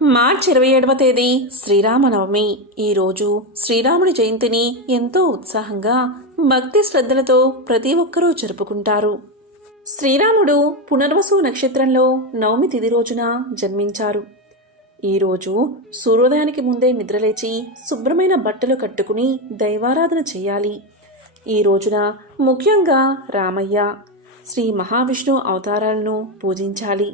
మార్చి 27వ తేదీ శ్రీరామనవమి. ఈరోజు శ్రీరాముడి జయంతిని ఎంతో ఉత్సాహంగా భక్తి శ్రద్ధలతో ప్రతి ఒక్కరూ జరుపుకుంటారు. శ్రీరాముడు పునర్వసు నక్షత్రంలో నవమి తిథి రోజున జన్మించారు. ఈరోజు సూర్యోదయానికి ముందే నిద్రలేచి శుభ్రమైన బట్టలు కట్టుకుని దైవారాధన చేయాలి. ఈ రోజున ముఖ్యంగా రామయ్య, శ్రీ మహావిష్ణు అవతారాలను పూజించాలి.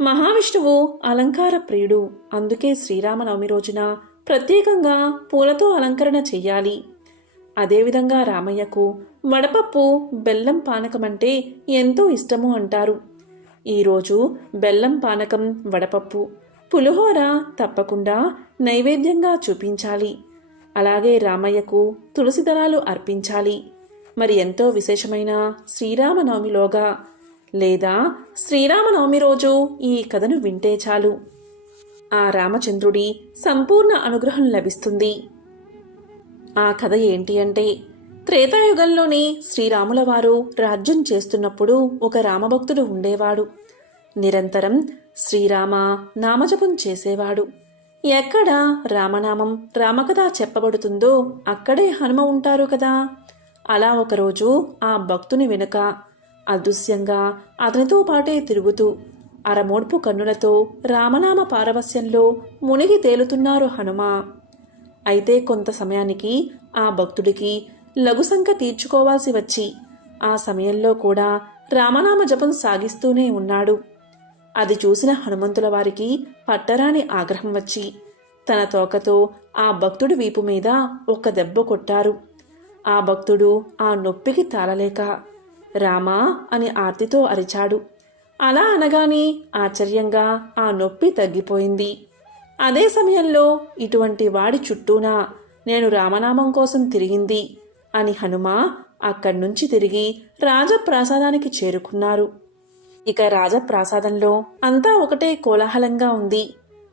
మహావిష్ణువు అలంకార ప్రియుడు. అందుకే శ్రీరామనవమి రోజున ప్రత్యేకంగా పూలతో అలంకరణ చెయ్యాలి. అదేవిధంగా రామయ్యకు వడపప్పు, బెల్లం పానకం అంటే ఎంతో ఇష్టము అంటారు. ఈరోజు బెల్లం పానకం, వడపప్పు, పులిహోర తప్పకుండా నైవేద్యంగా చూపించాలి. అలాగే రామయ్యకు తులసి దళాలు అర్పించాలి. మరి ఎంతో విశేషమైన శ్రీరామనవమిలోగా లేదా శ్రీరామనవమి రోజు ఈ కథను వింటే చాలు, ఆ రామచంద్రుడి సంపూర్ణ అనుగ్రహం లభిస్తుంది. ఆ కథ ఏంటి అంటే, త్రేతాయుగంలోని శ్రీరాముల వారు రాజ్యం చేస్తున్నప్పుడు ఒక రామభక్తుడు ఉండేవాడు. నిరంతరం శ్రీరామ నామజపం చేసేవాడు. ఎక్కడ రామనామం, రామకథ చెప్పబడుతుందో అక్కడే హనుమ ఉంటారు కదా. అలా ఒకరోజు ఆ భక్తుని వెనుక అదృశ్యంగా అతనితో పాటే తిరుగుతూ అరమోడ్పు కన్నులతో రామనామ పారవస్యంలో మునిగి తేలుతున్నారు హనుమ. అయితే కొంత సమయానికి ఆ భక్తుడికి లఘుశంక తీర్చుకోవాల్సి వచ్చి ఆ సమయంలో కూడా రామనామ జపం సాగిస్తూనే ఉన్నాడు. అది చూసిన హనుమంతుల వారికి పట్టరాని ఆగ్రహం వచ్చి తన తోకతో ఆ భక్తుడి వీపు మీద ఒక దెబ్బ కొట్టారు. ఆ భక్తుడు ఆ నొప్పికి తాళలేక రామా అని ఆర్తితో అరిచాడు. అలా అనగానే ఆశ్చర్యంగా ఆ నొప్పి తగ్గిపోయింది. అదే సమయంలో ఇటువంటి వాడి చుట్టూనా నేను రామనామం కోసం తిరిగింది అని హనుమ అక్కడి నుంచి తిరిగి రాజప్రాసాదానికి చేరుకున్నారు. ఇక రాజప్రాసాదంలో అంతా ఒకటే కోలాహలంగా ఉంది.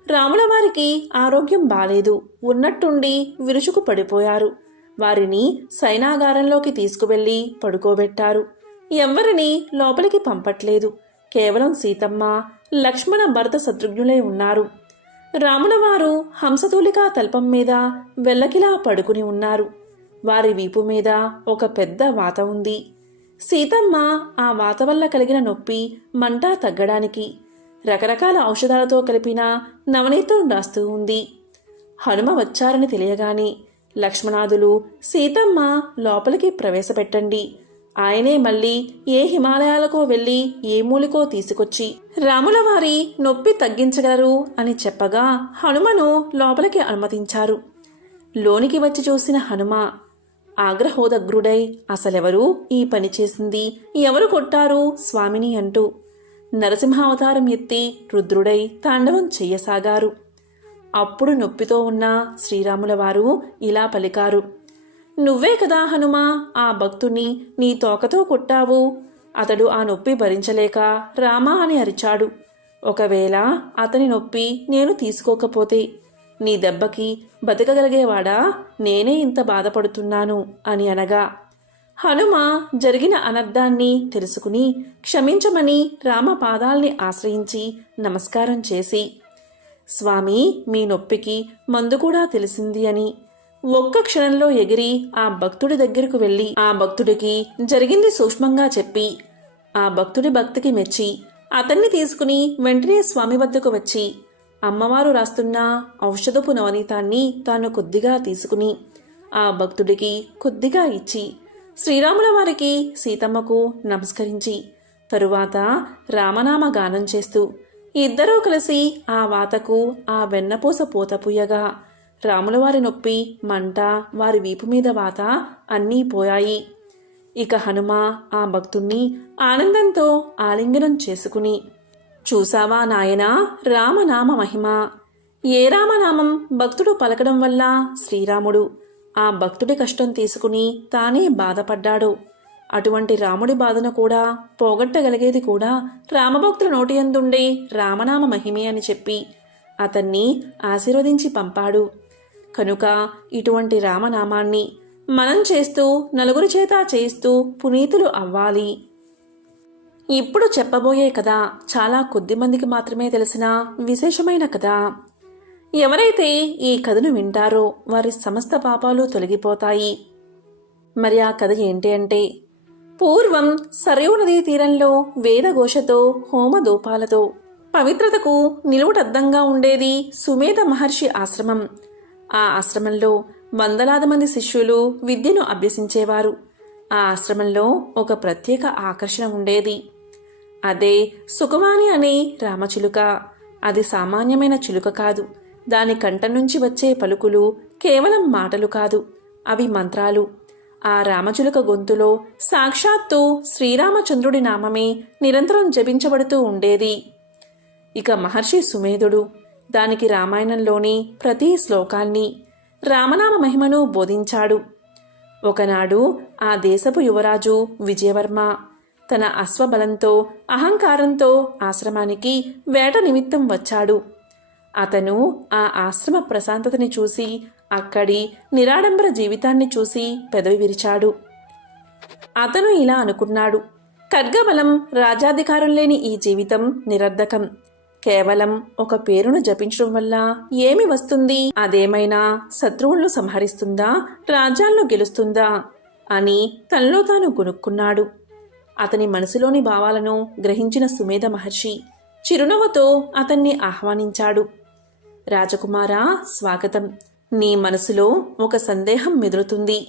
రాముల వారికి ఆరోగ్యం బాలేదు. ఉన్నట్టుండి విరుచుకు పడిపోయారు. వారిని సైనాగారంలోకి తీసుకువెళ్లి పడుకోబెట్టారు. ఎవ్వరిని లోపలికి పంపట్లేదు. కేవలం సీతమ్మ, లక్ష్మణ, భరత శత్రుఘ్నులై ఉన్నారు. రాములవారు హంసతూలికా తల్పం మీద వెల్లకిలా పడుకుని ఉన్నారు. వారి వీపు మీద ఒక పెద్ద వాత ఉంది. సీతమ్మ ఆ వాత వల్ల కలిగిన నొప్పి, మంట తగ్గడానికి రకరకాల ఔషధాలతో కలిపిన నవనీతం రాస్తూ ఉంది. హనుమ వచ్చారని తెలియగాని లక్ష్మణాదులు, సీతమ్మ లోపలికి ప్రవేశపెట్టండి, ఆయనే మళ్ళీ ఏ హిమాలయాలకో వెళ్ళి ఏ మూలికో తీసుకొచ్చి రాముల వారి నొప్పి తగ్గించగలరు అని చెప్పగా హనుమను లోపలికి అనుమతించారు. లోనికి వచ్చి చూసిన హనుమ ఆగ్రహోదగ్రుడై అసలెవరు ఈ పని చేసింది, ఎవరు కొట్టారు స్వామిని అంటూ నరసింహావతారం ఎత్తి రుద్రుడై తాండవం చెయ్యసాగారు. అప్పుడు నొప్పితో ఉన్న శ్రీరాముల వారు ఇలా పలికారు: నువ్వే కదా హనుమా ఆ భక్తుని నీ తోకతో కొట్టావు. అతడు ఆ నొప్పి భరించలేక రామా అని అరిచాడు. ఒకవేళ అతని నొప్పి నేను తీసుకోకపోతే నీ దెబ్బకి బతకగలిగేవాడా? నేనే ఇంత బాధపడుతున్నాను అని అనగా హనుమ జరిగిన అనర్థాన్ని తెలుసుకుని క్షమించమని రామ పాదాల్ని ఆశ్రయించి నమస్కారం చేసి, స్వామి మీ నొప్పికి మందు కూడా తెలిసింది అని ఒక్క క్షణంలో ఎగిరి ఆ భక్తుడి దగ్గరకు వెళ్ళి ఆ భక్తుడికి జరిగింది సూక్ష్మంగా చెప్పి ఆ భక్తుడి భక్తికి మెచ్చి అతన్ని తీసుకుని వెంటనే స్వామి వద్దకు వచ్చి అమ్మవారు రాస్తున్న ఔషధపు నవనీతాన్ని తాను కొద్దిగా తీసుకుని ఆ భక్తుడికి కొద్దిగా ఇచ్చి శ్రీరాముల వారికి, సీతమ్మకు నమస్కరించి తరువాత రామనామ గానం చేస్తూ ఇద్దరూ కలిసి ఆ వాతకు ఆ వెన్నపూస పూత పూయగా రాములవారి నొప్పి, మంట, వారి వీపు మీద వాత అన్నీ పోయాయి. ఇక హనుమ ఆ భక్తుణ్ణి ఆనందంతో ఆలింగనం చేసుకుని, చూసావా నాయనా రామనామ మహిమ. ఏ రామనామం భక్తుడు పలకడం వల్ల శ్రీరాముడు ఆ భక్తుడి కష్టం తీసుకుని తానే బాధపడ్డాడు. అటువంటి రాముడి బాధను కూడా పోగొట్టగలిగేది కూడా రామభక్తుల నోటియందుండే రామనామ మహిమే అని చెప్పి అతన్ని ఆశీర్వదించి పంపాడు. కనుక ఇటువంటి రామనామాన్ని మనం చేస్తూ నలుగురి చేత చేస్తూ పునీతులు అవ్వాలి. ఇప్పుడు చెప్పబోయే కథ చాలా కొద్ది మందికి మాత్రమే తెలిసిన విశేషమైన కథ. ఎవరైతే ఈ కథను వింటారో వారి సమస్త పాపాలు తొలగిపోతాయి. మరి ఆ కథ ఏంటి అంటే, పూర్వం సరయూ నదీ తీరంలో వేదఘోషతో హోమధూపాలతో పవిత్రతకు నిలువుటద్దంగా ఉండేది సుమేధ మహర్షి ఆశ్రమం. ఆ ఆశ్రమంలో వందలాది మంది శిష్యులు విద్యను అభ్యసించేవారు. ఆ ఆశ్రమంలో ఒక ప్రత్యేక ఆకర్షణ ఉండేది. అదే సుఖవాణి అనే రామచిలుక. అది సామాన్యమైన చిలుక కాదు. దాని కంఠం నుంచి వచ్చే పలుకులు కేవలం మాటలు కాదు, అవి మంత్రాలు. ఆ రామచిలుక గొంతులో సాక్షాత్తు శ్రీరామచంద్రుడి నామమే నిరంతరం జపించబడుతూ ఉండేది. ఇక మహర్షి సుమేధుడు దానికి రామాయణంలోని ప్రతి శ్లోకాన్ని, రామనామ మహిమను బోధించాడు. ఒకనాడు ఆ దేశపు యువరాజు విజయవర్మ తన అశ్వబలంతో అహంకారంతో ఆశ్రమానికి వేట నిమిత్తం వచ్చాడు. అతను ఆ ఆశ్రమ ప్రశాంతతని చూసి, అక్కడి నిరాడంబర జీవితాన్ని చూసి పెదవి విరిచాడు. అతను ఇలా అనుకున్నాడు, ఖడ్గబలం రాజ్యాధికారం లేని ఈ జీవితం నిరర్ధకం. కేవలం ఒక పేరును జపించడం వల్ల ఏమి వస్తుంది? అదేమైనా శత్రువులను సంహరిస్తుందా, రాజ్యాలను గెలుస్తుందా అని తనలో తాను గొనుక్కున్నాడు. అతని మనసులోని భావాలను గ్రహించిన సుమేధ మహర్షి చిరునవ్వుతో అతన్ని ఆహ్వానించాడు. రాజకుమారా, స్వాగతం. నీ మనసులో ఒక సందేహం మెదులుతుంది.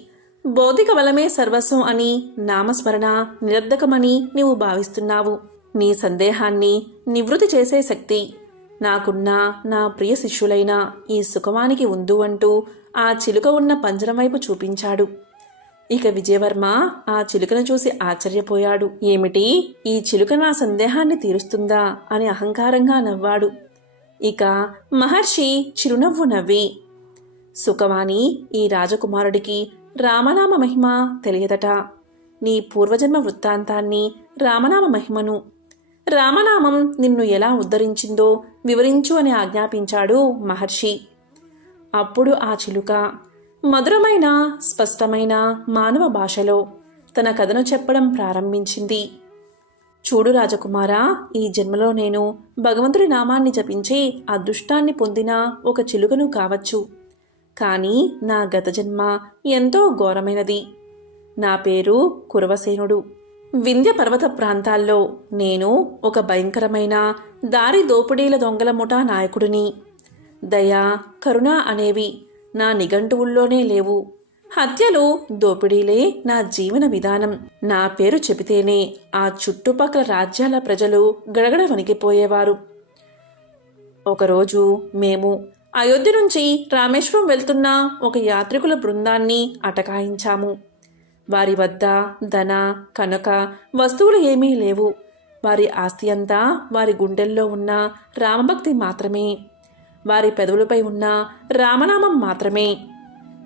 భౌతిక బలమే సర్వస్వం అని, నామస్మరణ నిరర్ధకమని నీవు భావిస్తున్నావు. నీ సందేహాన్ని నివృత్తి చేసే శక్తి నాకున్న నా ప్రియ శిష్యులైన ఈ సుఖవానికి ఉందు అంటూ ఆ చిలుక ఉన్న పంజరం వైపు చూపించాడు. ఇక విజయవర్మ ఆ చిలుకను చూసి ఆశ్చర్యపోయాడు. ఏమిటి, ఈ చిలుక నా సందేహాన్ని తీరుస్తుందా అని అహంకారంగా నవ్వాడు. ఇక మహర్షి చిరునవ్వు నవ్వి, సుఖవాణి, ఈ రాజకుమారుడికి రామనామ మహిమ తెలియదట. నీ పూర్వజన్మ వృత్తాంతాన్ని, రామనామ మహిమను, రామనామం నిన్ను ఎలా ఉద్ధరించిందో వివరించు అని ఆజ్ఞాపించాడు మహర్షి. అప్పుడు ఆ చిలుక మధురమైన స్పష్టమైన మానవ భాషలో తన కథను చెప్పడం ప్రారంభించింది. చూడు రాజకుమారా, ఈ జన్మలో నేను భగవంతుడి నామాన్ని జపించి అదృష్టాన్ని పొందిన ఒక చిలుకను కావచ్చు. కానీ నా గత జన్మ ఎంతో ఘోరమైనది. నా పేరు కురవసేనుడు. వింధ్య పర్వత ప్రాంతాల్లో నేను ఒక భయంకరమైన దారి దోపిడీల దొంగల ముఠా నాయకుడిని. దయ, కరుణ అనేవి నా నిఘంటువుల్లోనే లేవు. హత్యలు, దోపిడీలే నా జీవన విధానం. నా పేరు చెబితేనే ఆ చుట్టుపక్కల రాజ్యాల ప్రజలు గడగడ వణికిపోయేవారు. ఒకరోజు మేము అయోధ్య నుంచి రామేశ్వరం వెళ్తున్న ఒక యాత్రికుల బృందాన్ని అటకాయించాము. వారి వద్ద ధన, కనక వస్తువులు ఏమీ లేవు. వారి ఆస్తి అంతా వారి గుండెల్లో ఉన్న రామభక్తి మాత్రమే, వారి పెదవులపై ఉన్న రామనామం మాత్రమే.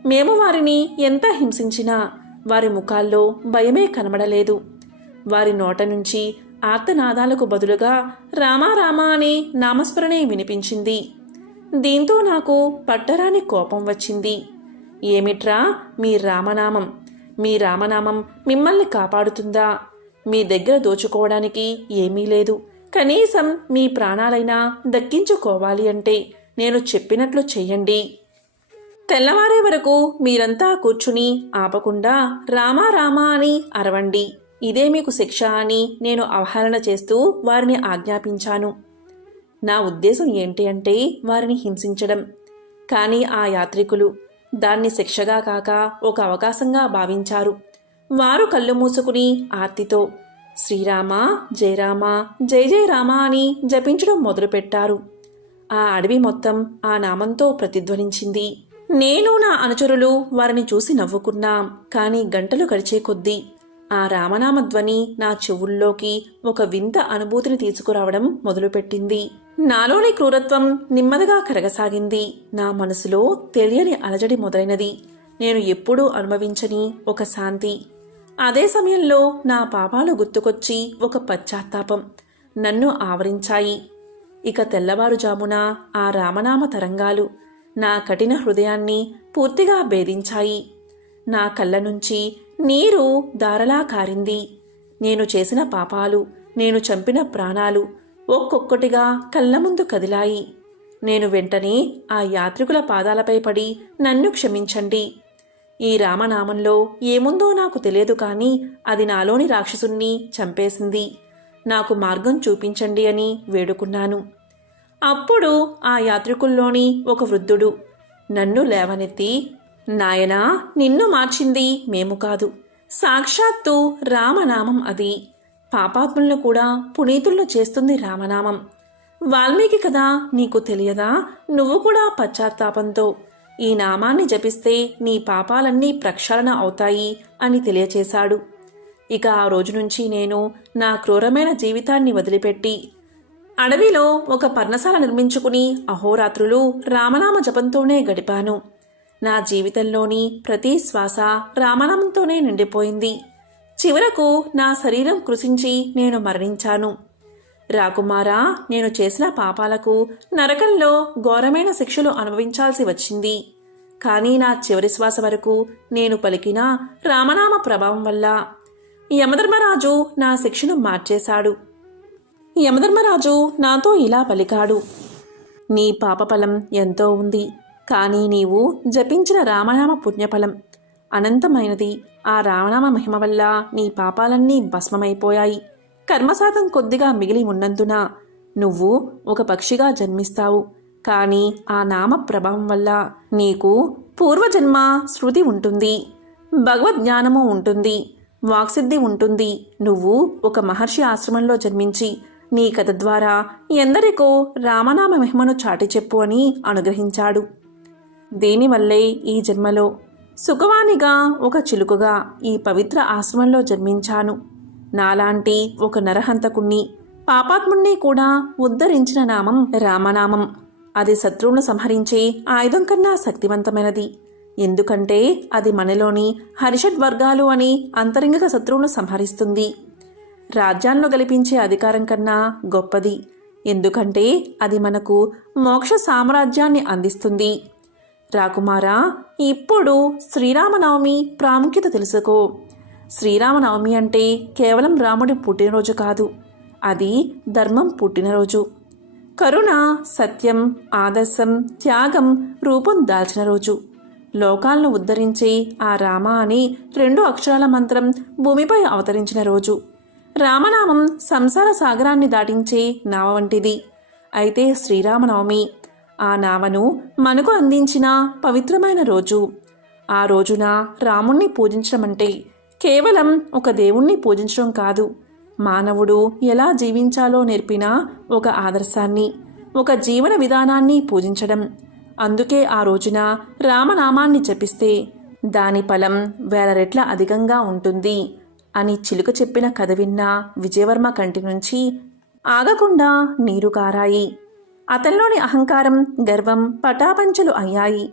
మేము వారిని ఎంత హింసించినా వారి ముఖాల్లో భయమే కనబడలేదు. వారి నోట నుంచి ఆర్తనాదాలకు బదులుగా రామా రామా అనే నామస్మరణే వినిపించింది. దీంతో నాకు పట్టరాని కోపం వచ్చింది. ఏమిట్రా మీ రామనామం? మీ రామనామం మిమ్మల్ని కాపాడుతుందా? మీ దగ్గర దోచుకోవడానికి ఏమీ లేదు. కనీసం మీ ప్రాణాలైనా దక్కించుకోవాలి అంటే నేను చెప్పినట్లు చెయ్యండి. తెల్లవారే వరకు మీరంతా కూర్చుని ఆపకుండా రామా రామా అని అరవండి. ఇదే మీకు శిక్ష అని నేను అవహేళన చేస్తూ వారిని ఆజ్ఞాపించాను. నా ఉద్దేశం ఏంటి అంటే వారిని హింసించడం. కానీ ఆ యాత్రికులు దాన్ని శిక్షగా కాక ఒక అవకాశంగా భావించారు. వారు కళ్ళు మూసుకుని ఆర్తితో శ్రీరామ జయరామ జయ జయ రామ అని జపించడం మొదలుపెట్టారు. ఆ అడవి మొత్తం ఆ నామంతో ప్రతిధ్వనించింది. నేను నా అనుచరులు వారిని చూసి నవ్వుకున్నాం. కానీ గంటలు గడిచే కొద్దీ ఆ రామనామ ధ్వని నా చెవుల్లోకి ఒక వింత అనుభూతిని తీసుకురావడం మొదలుపెట్టింది. నాలోని క్రూరత్వం నెమ్మదిగా కరగసాగింది. నా మనసులో తెలియని అలజడి మొదలైనది. నేను ఎప్పుడూ అనుభవించని ఒక శాంతి. అదే సమయంలో నా పాపాలు గుర్తుకొచ్చి ఒక పశ్చాత్తాపం నన్ను ఆవరించాయి. ఇక తెల్లవారుజామున ఆ రామనామ తరంగాలు నా కఠిన హృదయాన్ని పూర్తిగా భేదించాయి. నా కళ్ళ నుంచి నీరు దారలా కారింది. నేను చేసిన పాపాలు నేను చంపిన ప్రాణాలు ఒక్కొక్కటిగా కళ్ళ ముందు కదిలాయి. నేను వెంటనే ఆ యాత్రికుల పాదాలపై పడి నన్ను క్షమించండి. ఈ రామనామంలో ఏముందో నాకు తెలియదు, కానీ అది నాలోని రాక్షసుణ్ణి చంపేసింది. నాకు మార్గం చూపించండి అని వేడుకున్నాను. అప్పుడు ఆ యాత్రికుల్లోని ఒక వృద్ధుడు నన్ను లేవనెత్తి, నాయనా, నిన్ను మార్చింది మేము కాదు, సాక్షాత్తు రామనామం అది. పాపాత్ములను కూడా పునీతులను చేస్తుంది రామనామం. వాల్మీకి కదా నీకు తెలియదా? నువ్వు కూడా పశ్చాత్తాపంతో ఈ నామాన్ని జపిస్తే నీ పాపాలన్నీ ప్రక్షాళన అవుతాయి అని తెలియచేశాడు. ఇక ఆ రోజు నుంచి నేను నా క్రూరమైన జీవితాన్ని వదిలిపెట్టి అడవిలో ఒక పర్ణశాల నిర్మించుకుని అహోరాత్రులు రామనామ జపంతోనే గడిపాను. నా జీవితంలోని ప్రతి శ్వాస రామనామంతోనే నిండిపోయింది. చివరకు నా శరీరం కృశించి నేను మరణించాను. రాకుమారా, నేను చేసిన పాపాలకు నరకంలో ఘోరమైన శిక్షలు అనుభవించాల్సి వచ్చింది. కానీ నా చివరి శ్వాస వరకు నేను పలికిన రామనామ ప్రభావం వల్ల యమధర్మరాజు నా శిక్షను మార్చేశాడు. యమధర్మరాజు నాతో ఇలా పలికాడు, నీ పాపఫలం ఎంతో ఉంది, కానీ నీవు జపించిన రామనామ పుణ్యఫలం అనంతమైనది. ఆ రామనామ మహిమ వల్ల నీ పాపాలన్నీ భస్మమైపోయాయి. కర్మశాతం కొద్దిగా మిగిలి ఉన్నందున నువ్వు ఒక పక్షిగా జన్మిస్తావు. కానీ ఆ నామ ప్రభావం వల్ల నీకు పూర్వజన్మ శృతి ఉంటుంది, భగవద్జ్ఞానము ఉంటుంది, వాక్సిద్ధి ఉంటుంది. నువ్వు ఒక మహర్షి ఆశ్రమంలో జన్మించి నీ కథ ద్వారా ఎందరికో రామనామ మహిమను చాటి చెప్పు అని అనుగ్రహించాడు. దీనివల్లే ఈ జన్మలో సుఖవానిగా ఒక చిలుకగా ఈ పవిత్ర ఆశ్రమంలో జన్మించాను. నాలాంటి ఒక నరహంతకుణ్ణి, పాపాత్ముణ్ణి కూడా ఉద్ధరించిన నామం రామనామం. అది శత్రువును సంహరించే ఆయుధం కన్నా శక్తివంతమైనది. ఎందుకంటే అది మనలోని హరిషడ్ వర్గాలు అని అంతరంగిక శత్రువును సంహరిస్తుంది. రాజ్యాలను గెలిపించే అధికారం కన్నా గొప్పది. ఎందుకంటే అది మనకు మోక్ష సామ్రాజ్యాన్ని అందిస్తుంది. రాకుమారా, ఇప్పుడు శ్రీరామనవమి ప్రాముఖ్యత తెలుసుకో. శ్రీరామనవమి అంటే కేవలం రాముడి పుట్టినరోజు కాదు, అది ధర్మం పుట్టినరోజు. కరుణ, సత్యం, ఆదర్శం, త్యాగం రూపం దాల్చిన రోజు. లోకాలను ఉద్ధరించే ఆ రామ అని 2 అక్షరాల మంత్రం భూమిపై అవతరించిన రోజు. రామనామం సంసార సాగరాన్ని దాటించే నావ వంటిది. అయితే శ్రీరామనవమి ఆ నావను మనకు అందించిన పవిత్రమైన రోజు. ఆ రోజున రాముణ్ణి పూజించడం అంటే కేవలం ఒక దేవుణ్ణి పూజించడం కాదు, మానవుడు ఎలా జీవించాలో నేర్పిన ఒక ఆదర్శాన్ని, ఒక జీవన విధానాన్ని పూజించడం. అందుకే ఆ రోజున రామనామాన్ని జపిస్తే దాని ఫలం 1000 రెట్ల అధికంగా ఉంటుంది అని చిలుక చెప్పిన కథ విన్న విజయవర్మ కంటి నుంచి ఆగకుండా నీరు కారాయి. అతనిలోని అహంకారం, గర్వం పటాపంచలు అయ్యాయి.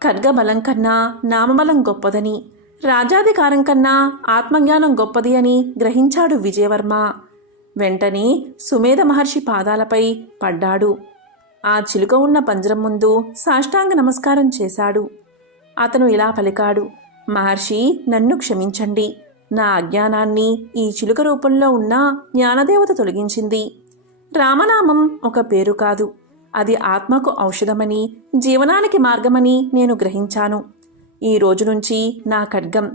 ఖడ్గబలం కన్నా నామబలం గొప్పదని, రాజాధికారం కన్నా ఆత్మజ్ఞానం గొప్పది అని గ్రహించాడు విజయవర్మ. వెంటనే సుమేధ మహర్షి పాదాలపై పడ్డాడు. ఆ చిలుక ఉన్న పంజరం ముందు సాష్టాంగ నమస్కారం చేశాడు. అతను ఇలా పలికాడు, మహర్షి, నన్ను క్షమించండి. నా అజ్ఞానాన్ని ఈ చిలుక రూపంలో ఉన్న జ్ఞానదేవత తొలగించింది. రామనామం ఒక పేరు కాదు, అది ఆత్మకు ఔషధమని, జీవనానికి మార్గమని నేను గ్రహించాను. ఈ రోజు నుంచి నా ఖడ్గం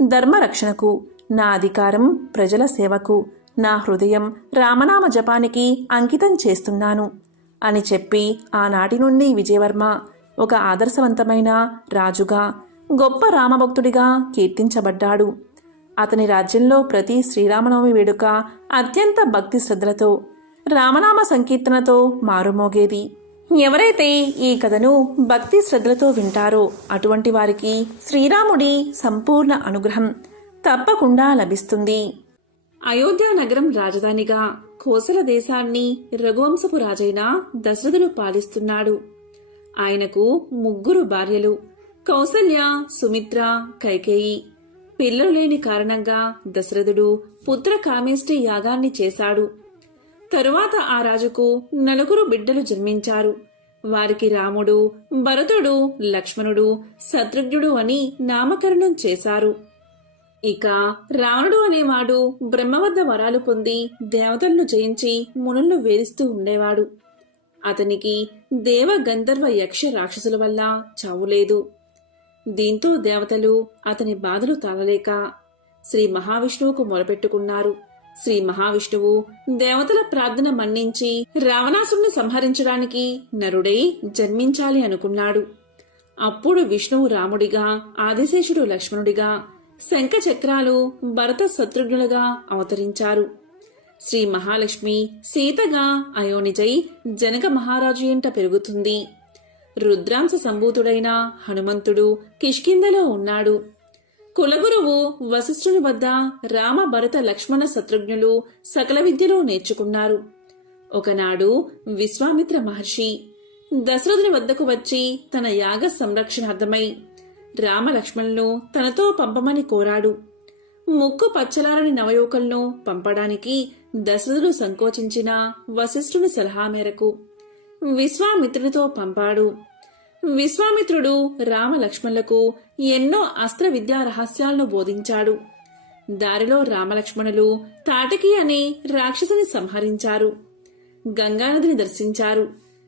ధర్మరక్షణకు, నా అధికారం ప్రజల సేవకు, నా హృదయం రామనామ జపానికి అంకితం చేస్తున్నాను అని చెప్పి ఆనాటి నుండి విజయవర్మ ఒక ఆదర్శవంతమైన రాజుగా, గొప్ప రామభక్తుడిగా కీర్తించబడ్డాడు. అతని రాజ్యంలో ప్రతి శ్రీరామనవమి వేడుక అత్యంత భక్తి శ్రద్ధలతో, రామనామ సంకీర్తనతో మారుమోగేది. ఎవరైతే ఈ కథను భక్తి శ్రద్ధలతో వింటారో అటువంటి వారికి శ్రీరాముడి సంపూర్ణ అనుగ్రహం తప్పకుండా లభిస్తుంది. అయోధ్య నగరం రాజధానిగా కోసల దేశాన్ని రఘువంశపు రాజైన దశరథుడు పాలిస్తున్నాడు. ఆయనకు 3 భార్యలు, కౌసల్య, సుమిత్ర, కైకేయి. పిల్లలు లేని కారణంగా దశరథుడు పుత్ర కామేష్టి యాగాన్ని చేశాడు. తరువాత ఆ రాజుకు 4 బిడ్డలు జన్మించారు. వారికి రాముడు, భరతుడు, లక్ష్మణుడు, శత్రుఘ్నుడు అని నామకరణం చేశారు. ఇక రావణుడు అనేవాడు బ్రహ్మ వద్ద వరాలు పొంది దేవతలను జయించి మునులను వేధిస్తూ ఉండేవాడు. అతనికి దేవ గంధర్వ యక్ష రాక్షసుల వల్ల చావులేదు. దీంతో దేవతలు అతని బాధలు తాళలేక శ్రీ మహావిష్ణువుకు మొరపెట్టుకున్నారు. శ్రీ మహావిష్ణువు దేవతల ప్రార్థన మన్నించి రావణాసురుని సంహరించడానికి నరుడై జన్మించాలి అనుకున్నాడు. అప్పుడు విష్ణువు రాముడిగా, ఆదిశేషుడు లక్ష్మణుడిగా, శంఖ చక్రాలు భరత శత్రుఘ్నులుగా అవతరించారు. శ్రీ మహాలక్ష్మి సీతగా అయోనిజై జనక మహారాజు ఎంట పెరుగుతుంది. రుద్రాంశ సంభూతుడైన హనుమంతుడు కిష్కింధలో ఉన్నాడు. కులగురువు వశిష్ఠుని వద్ద రామ భరత లక్ష్మణ శత్రుఘ్నులు సకల విద్యలో నేర్చుకున్నారు. ఒకనాడు విశ్వామిత్ర మహర్షి దశరథుని వద్దకు వచ్చి తన యాగ సంరక్షణార్థమై రామ లక్ష్మణులను తనతో పంపమని కోరాడు. ముక్కు పచ్చలారని నవయువకులను పంపడానికి దశరథుడు సంకోచించిన వశిష్ఠుని సలహా మేరకు విశ్వామిత్రునితో పంపాడు. విశ్వామిత్రుడు రామ లక్ష్మణులకు ఎన్నో అస్త్ర విద్యా రహస్యాలను బోధించాడు. దారిలో రామలక్ష్మణులు తాటకి అనే రాక్షసుని సంహరించారు. గంగానదిని దర్శించారు.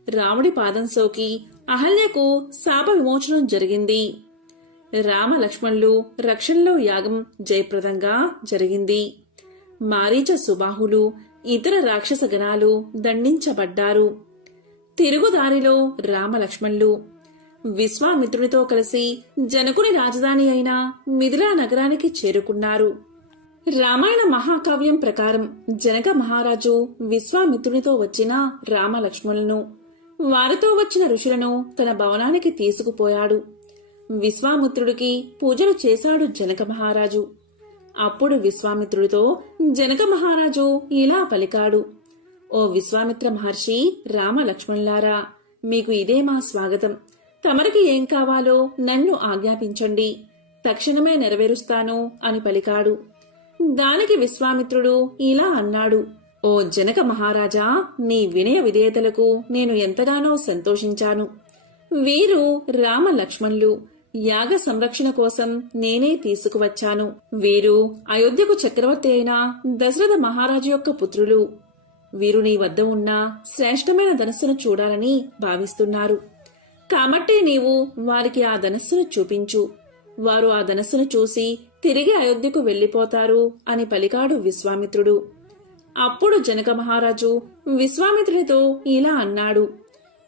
రాముడి పాదం సోకి అహల్యకు శాప విమోచనం జరిగింది. రామ లక్ష్మణులు రక్షణలో యాగం జయప్రదంగా జరిగింది. మారీచ సుబాహులు ఇతర రాక్షస గణాలు దండించబడ్డారు. తిరుగుదారిలో రామ లక్ష్మణులు విశ్వామిత్రునితో కలిసి జనకుని రాజధాని అయిన మిథిలా నగరానికి చేరుకున్నారు. రామాయణ మహాకావ్యం ప్రకారం జనక మహారాజు విశ్వామిత్రునితో వచ్చిన రామ లక్ష్మణులను, వారితో వచ్చిన ఋషులను తన భవనానికి తీసుకుపోయాడు. విశ్వామిత్రుడికి పూజలు చేశాడు జనక మహారాజు. అప్పుడు విశ్వామిత్రుడితో జనక మహారాజు ఇలా పలికాడు: ఓ విశ్వామిత్ర మహర్షి, రామ లక్ష్మణులారా, మీకు ఇదే మా స్వాగతం. తమరికి ఏం కావాలో నన్ను ఆజ్ఞాపించండి, తక్షణమే నెరవేరుస్తాను అని పలికాడు. దానికి విశ్వామిత్రుడు ఇలా అన్నాడు: ఓ జనక మహారాజా, నీ వినయ విధేయతలకు నేను ఎంతగానో సంతోషించాను. వీరు రామ లక్ష్మణులు యాగ సంరక్షణ కోసం నేనే తీసుకువచ్చాను. వీరు అయోధ్యకు చక్రవర్తి అయిన దశరథ మహారాజు యొక్క పుత్రులు. వీరు నీ వద్ద ఉన్న శ్రేష్టమైన ధనస్సును చూడాలని భావిస్తున్నారు. కాబట్టి నీవు వారికి ఆ ధనస్సును చూపించు. వారు ఆ ధనస్సును చూసి తిరిగి అయోధ్యకు వెళ్లిపోతారు అని పలికాడు విశ్వామిత్రుడు. అప్పుడు జనక మహారాజు విశ్వామిత్రునితో ఇలా అన్నాడు: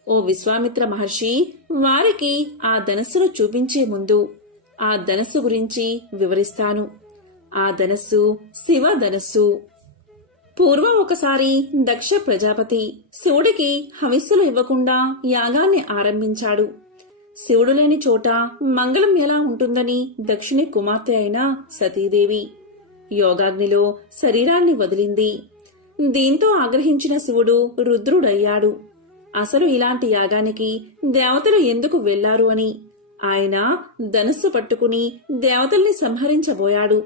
ఓ విశ్వామిత్ర మహర్షి, వారికి ఆ ధనస్సును చూపించే ముందు ఆ ధనస్సు గురించి వివరిస్తాను. ఆ ధనస్సు శివ ధనస్సు. పూర్వం ఒకసారి దక్ష ప్రజాపతి శివుడికి హవిస్సులు ఇవ్వకుండా యాగాన్ని ఆరంభించాడు. శివుడు లేని చోట మంగళం ఎలా ఉంటుందని దక్షుని కుమార్తె అయిన సతీదేవి యోగాగ్నిలో శరీరాన్ని వదిలింది. దీంతో ఆగ్రహించిన శివుడు రుద్రుడయ్యాడు. అసలు ఇలాంటి యాగానికి దేవతలు ఎందుకు వెళ్లారు అని ఆయన ధనస్సు పట్టుకుని దేవతల్ని సంహరించబోయాడు.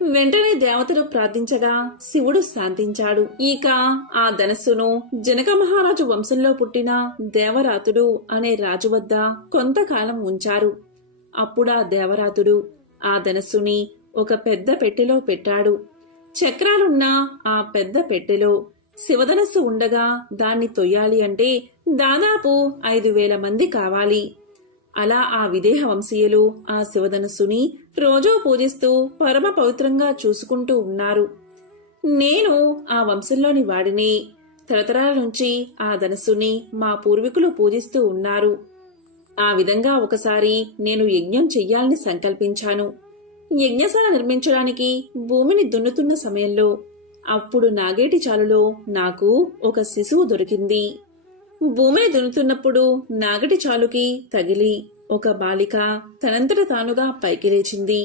వెంటనే దేవతలు ప్రార్థించగా శివుడు శాంతించాడు. ఇక ఆ ధనస్సును జనక మహారాజు వంశంలో పుట్టిన దేవరాతుడు అనే రాజు వద్ద కొంతకాలం ఉంచారు. అప్పుడా దేవరాతుడు ఆ ధనస్సుని ఒక పెద్ద పెట్టెలో పెట్టాడు. చక్రాలున్న ఆ పెద్ద పెట్టెలో శివధనస్సు ఉండగా దాన్ని తొయ్యాలి అంటే దాదాపు 5,000 మంది కావాలి. అలా ఆ విదేహ వంశీయులు ఆ శివధనస్సుని రోజూ పూజిస్తూ పరమ పవిత్రంగా చూసుకుంటూ ఉన్నారు. నేను ఆ వంశంలోని వాడిని. తరతరాల నుంచి ఆ ధనస్సుని మా పూర్వీకులు పూజిస్తూ ఉన్నారు. ఆ విధంగా ఒకసారి నేను యజ్ఞం చెయ్యాలని సంకల్పించాను. యజ్ఞశాల నిర్మించడానికి భూమిని దున్నుతున్న సమయంలో అప్పుడు నాగేటి చాలులో నాకు ఒక శిశువు దొరికింది. భూమిని దున్నుతున్నప్పుడు నాగటి చాలుకి తగిలి ఒక బాలిక తనంతట తానుగా పైకి లేచింది.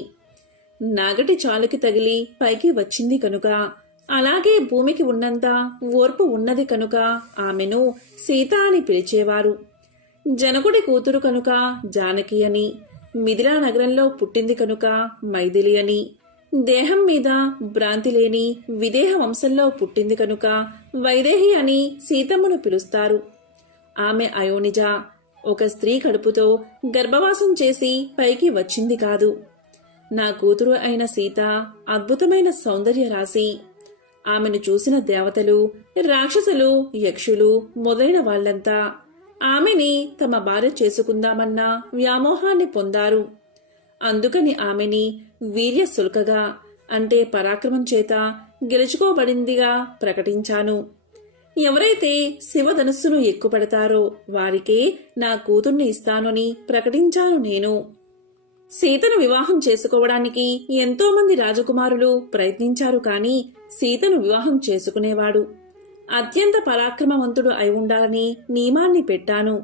నాగటి చాలుకి తగిలి పైకి వచ్చింది కనుక, అలాగే భూమికి ఉన్నంత ఓర్పు ఉన్నది కనుక ఆమెను సీత అని పిలిచేవారు. జనకుడి కూతురు కనుక జానకి అని, మిథిలా నగరంలో పుట్టింది కనుక మైథిలి అని, దేహం మీద భ్రాంతి లేని విదేహ వంశంలో పుట్టింది కనుక వైదేహి అని సీతమ్మను పిలుస్తారు. ఆమె అయోనిజ, ఒక స్త్రీ కడుపుతో గర్భవాసం చేసి పైకి వచ్చింది కాదు. నా కూతురు అయిన సీత అద్భుతమైన సౌందర్య రాశి. ఆమెను చూసిన దేవతలు, రాక్షసులు, యక్షులు మొదలైన వాళ్ళంతా ఆమెని తమ భార్య చేసుకుందామన్న వ్యామోహాన్ని పొందారు. అందుకని ఆమెని వీర్య సుల్కగా అంటే పరాక్రమం చేత గెలుచుకోబడిందిగా ప్రకటించాను. ఎవరైతే శివధనుస్సును ఎక్కుపెడతారో వారికే నా కూతుర్ని ఇస్తానని ప్రకటించాను నేను. సీతను వివాహం చేసుకోవడానికి ఎంతో మంది రాజకుమారులు ప్రయత్నించారు, కాని సీతను వివాహం చేసుకునేవాడు అత్యంత పరాక్రమవంతుడు అయి ఉండాలని నియమాన్ని పెట్టాను.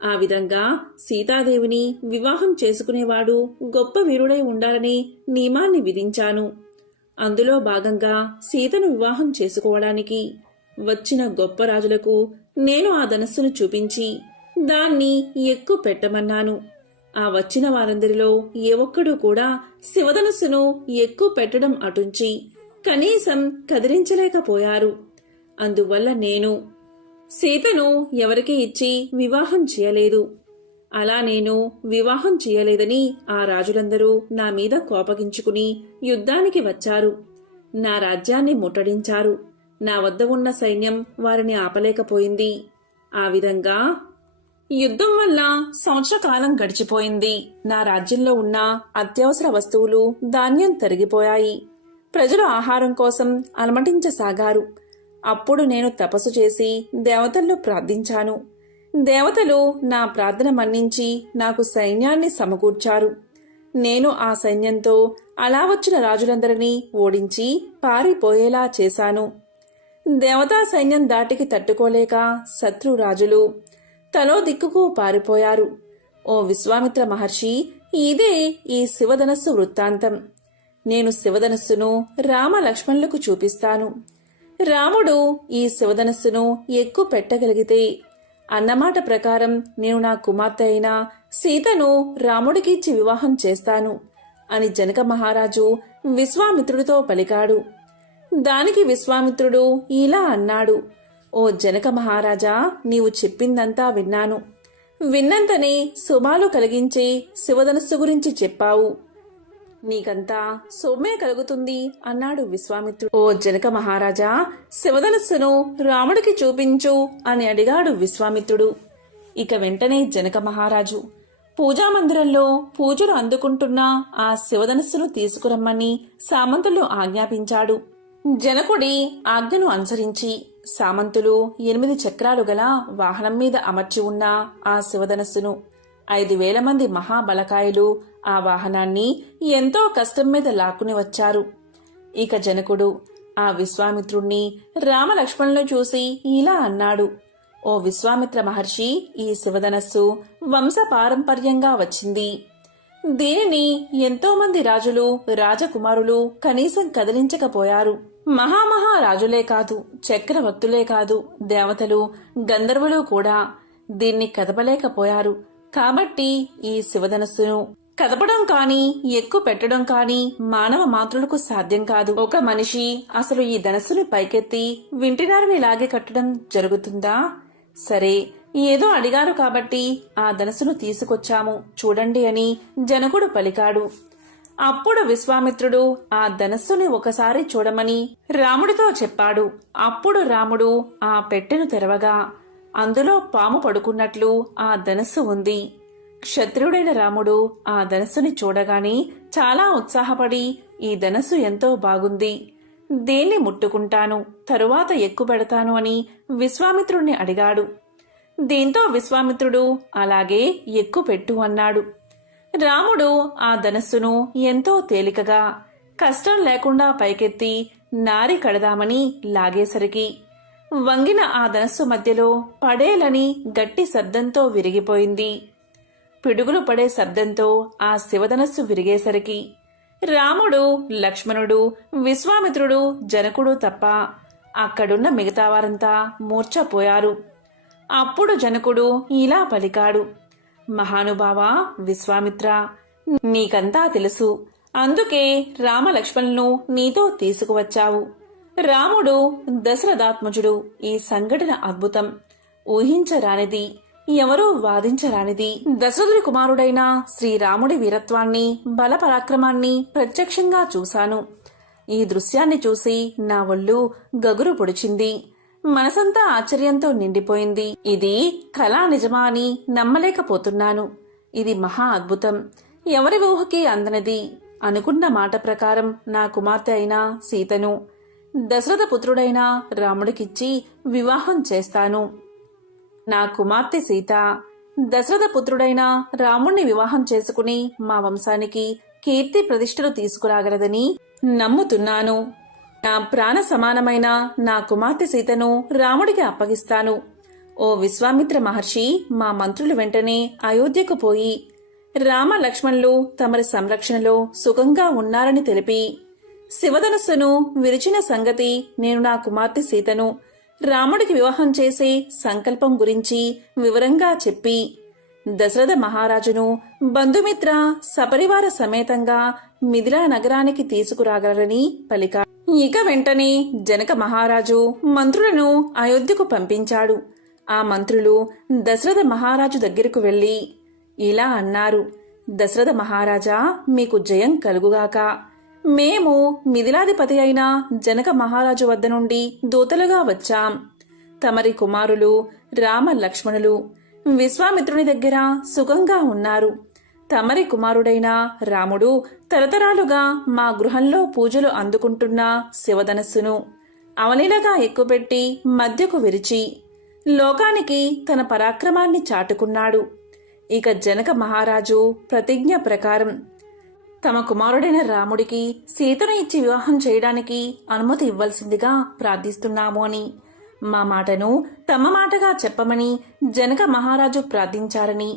ఆ విధంగా సీతాదేవిని వివాహం చేసుకునేవాడు గొప్ప వీరుడై ఉండాలని నియమాన్ని విధించాను. అందులో భాగంగా సీతను వివాహం చేసుకోవడానికి వచ్చిన గొప్ప రాజులకు నేను ఆ ధనస్సును చూపించి దాన్ని ఎక్కువ పెట్టమన్నాను. ఆ వచ్చిన వారందరిలో ఏ ఒక్కడూ కూడా శివధనుస్సును ఎక్కువ పెట్టడం అటుంచి కనీసం కదిలించలేకపోయారు. అందువల్ల నేను సీతను ఎవరికీ ఇచ్చి వివాహం చేయలేదు. అలా నేను వివాహం చేయలేదని ఆ రాజులందరూ నా మీద కోపగించుకుని యుద్ధానికి వచ్చారు. నా రాజ్యాన్ని ముట్టడించారు. నా వద్ద ఉన్న సైన్యం వారిని ఆపలేకపోయింది. ఆ విధంగా యుద్ధం వల్ల సంవత్సర కాలం గడిచిపోయింది. నా రాజ్యంలో ఉన్న అత్యవసర వస్తువులు, ధాన్యం తరిగిపోయాయి. ప్రజలు ఆహారం కోసం అలమటించసాగారు. అప్పుడు నేను తపస్సు చేసి దేవతలను ప్రార్థించాను. దేవతలు నా ప్రార్థన మన్నించి నాకు సైన్యాన్ని సమకూర్చారు. నేను ఆ సైన్యంతో అలా వచ్చిన రాజులందరినీ ఓడించి పారిపోయేలా చేశాను. దేవతా సైన్యం దాటికి తట్టుకోలేక శత్రు రాజులు తలో దిక్కుకు పారిపోయారు. ఓ విశ్వామిత్ర మహర్షి, ఇదే ఈ శివధనస్సు వృత్తాంతం. నేను శివధనస్సును రామ లక్ష్మణులకు చూపిస్తాను. రాముడు ఈ శివధనస్సును ఎక్కువ పెట్టగలిగితే అన్నమాట ప్రకారం నేను నా కుమార్తె అయిన సీతను రాముడికి ఇచ్చి వివాహం చేస్తాను అని జనక మహారాజు విశ్వామిత్రుడితో పలికాడు. దానికి విశ్వామిత్రుడు ఇలా అన్నాడు, ఓ జనక మహారాజా, నీవు చెప్పిందంతా విన్నాను. విన్నంతనే శుభాలు కలిగించే శివధనస్సు గురించి చెప్పావు. నీకంతా శుభమే కలుగుతుంది అన్నాడు విశ్వామిత్రుడు. ఓ జనక మహారాజా, శివధనస్సును రాముడికి చూపించు అని అడిగాడు విశ్వామిత్రుడు. ఇక వెంటనే జనక మహారాజు పూజామందిరంలో పూజలు అందుకుంటున్న ఆ శివధనస్సును తీసుకురమ్మని సామంతులు ఆజ్ఞాపించాడు. జనకుడి ఆజ్ఞను అనుసరించి సామంతులు 8 చక్రాలు గల వాహనం మీద అమర్చి ఉన్న ఆ శివధనస్సును 5,000 మంది మహాబలకాయులు ఆ వాహనాన్ని ఎంతో కష్టం మీద లాక్కుని వచ్చారు. ఇక జనకుడు ఆ విశ్వామిత్రుణ్ణి రామలక్ష్మణులను చూసి ఇలా అన్నాడు, ఓ విశ్వామిత్ర మహర్షి, ఈ శివధనస్సు వంశపారంపర్యంగా వచ్చింది. దీనిని ఎంతో మంది రాజులు, రాజకుమారులు కనీసం కదిలించకపోయారు. మహామహారాజులే కాదు, చక్రవర్తులే కాదు, దేవతలు, గంధర్వులు కూడా దీన్ని కదపలేకపోయారు. కాబట్టి ఈ శివధనస్సును కదపడం కాని ఎక్కువ పెట్టడం కాని మానవ మాతృలకు సాధ్యం కాదు. ఒక మనిషి అసలు ఈ ధనస్సుని పైకెత్తి వింటినారిని లాగే కట్టడం జరుగుతుందా? సరే, ఏదో అడిగారు కాబట్టి ఆ ధనస్సును తీసుకొచ్చాము, చూడండి అని జనకుడు పలికాడు. అప్పుడు విశ్వామిత్రుడు ఆ ధనస్సుని ఒకసారి చూడమని రాముడితో చెప్పాడు. అప్పుడు రాముడు ఆ పెట్టెను తెరవగా అందులో పాము పడుకున్నట్లు ఆ ధనస్సు ఉంది. క్షత్రియుడైన రాముడు ఆ ధనస్సుని చూడగానే చాలా ఉత్సాహపడి, ఈ ధనస్సు ఎంతో బాగుంది, దేన్ని ముట్టుకుంటాను, తరువాత ఎక్కుపెడతాను అని విశ్వామిత్రుణ్ణి అడిగాడు. దీంతో విశ్వామిత్రుడు అలాగే ఎక్కుపెట్టు అన్నాడు. రాముడు ఆ ధనస్సును ఎంతో తేలికగా కష్టం లేకుండా పైకెత్తి నారి కడదామని లాగేసరికి వంగిన ఆ ధనస్సు మధ్యలో పడేలని గట్టి శబ్దంతో విరిగిపోయింది. పిడుగులు పడే శబ్దంతో ఆ శివధనస్సు విరిగేసరికి రాముడు, లక్ష్మణుడు, విశ్వామిత్రుడు, జనకుడు తప్ప అక్కడున్న మిగతా వారంతా మూర్ఛపోయారు. అప్పుడు జనకుడు ఇలా పలికాడు, మహానుభావా విశ్వామిత్ర, నీకంతా తెలుసు, అందుకే రామలక్ష్మణులను నీతో తీసుకువచ్చావు. రాముడు దశరథాత్మజుడు. ఈ సంఘటన అద్భుతం, ఊహించరానిది. ఎవరూ వాదించరానిది. దశరథుడి కుమారుడైన శ్రీరాముడి వీరత్వాన్ని, బల పరాక్రమాన్ని ప్రత్యక్షంగా చూశాను. ఈ దృశ్యాన్ని చూసి నా ఒళ్ళు గగురు పొడిచింది. మనసంతా ఆశ్చర్యంతో నిండిపోయింది. ఇది కళా నిజమా అని నమ్మలేకపోతున్నాను. ఇది మహా అద్భుతం, ఎవరి ఊహకి అందనిది. అనుకున్న మాట ప్రకారం నా కుమార్తె అయిన సీతను దశరథ పుత్రుడైన రాముడికిచ్చి వివాహం చేస్తాను. నా కుమార్తె సీత దశరథ పుత్రుడైన రాముణ్ణి వివాహం చేసుకుని మా వంశానికి కీర్తి ప్రతిష్టలు తీసుకురాగలదని నమ్ముతున్నాను. నా ప్రాణ సమానమైన నా కుమార్తె సీతను రాముడికి అప్పగిస్తాను. ఓ విశ్వామిత్ర మహర్షి, మా మంత్రులు వెంటనే అయోధ్యకు పోయి రామ లక్ష్మణులు తమరి సంరక్షణలో సుఖంగా ఉన్నారని తెలిపి, శివధనుస్సును విరిచిన సంగతి, నేను నా కుమార్తె సీతను రాముడికి వివాహం చేసే సంకల్పం గురించి వివరంగా చెప్పి దశరథ మహారాజును బంధుమిత్ర సపరివార సమేతంగా మిథిలా నగరానికి తీసుకురాగలరని పలికా. ఇక వెంటనే జనక మహారాజు మంత్రులను అయోధ్యకు పంపించాడు. ఆ మంత్రులు దశరథ మహారాజు దగ్గరకు వెళ్లి ఇలా అన్నారు: దశరథ మహారాజా, మీకు జయం కలుగుగాక. మేము మిథిలాధిపతి అయిన జనక మహారాజు వద్ద నుండి దూతలుగా వచ్చాం. తమరి కుమారులు రామ లక్ష్మణులు విశ్వామిత్రుని దగ్గర సుఖంగా ఉన్నారు. తమరి కుమారుడైన రాముడు తరతరాలుగా మా గృహంలో పూజలు అందుకుంటున్న శివధనస్సును అవలీలగా ఎక్కుపెట్టి మధ్యకు విరిచి లోకానికి తన పరాక్రమాన్ని చాటుకున్నాడు. ఇక జనక మహారాజు ప్రతిజ్ఞ ప్రకారం తమ కుమారుడైన రాముడికి సీతను ఇచ్చి వివాహం చేయడానికి అనుమతి ఇవ్వాల్సిందిగా ప్రార్థిస్తున్నాము అని, మా మాటను తమ మాటగా చెప్పమని జనక మహారాజు ప్రార్థించారని,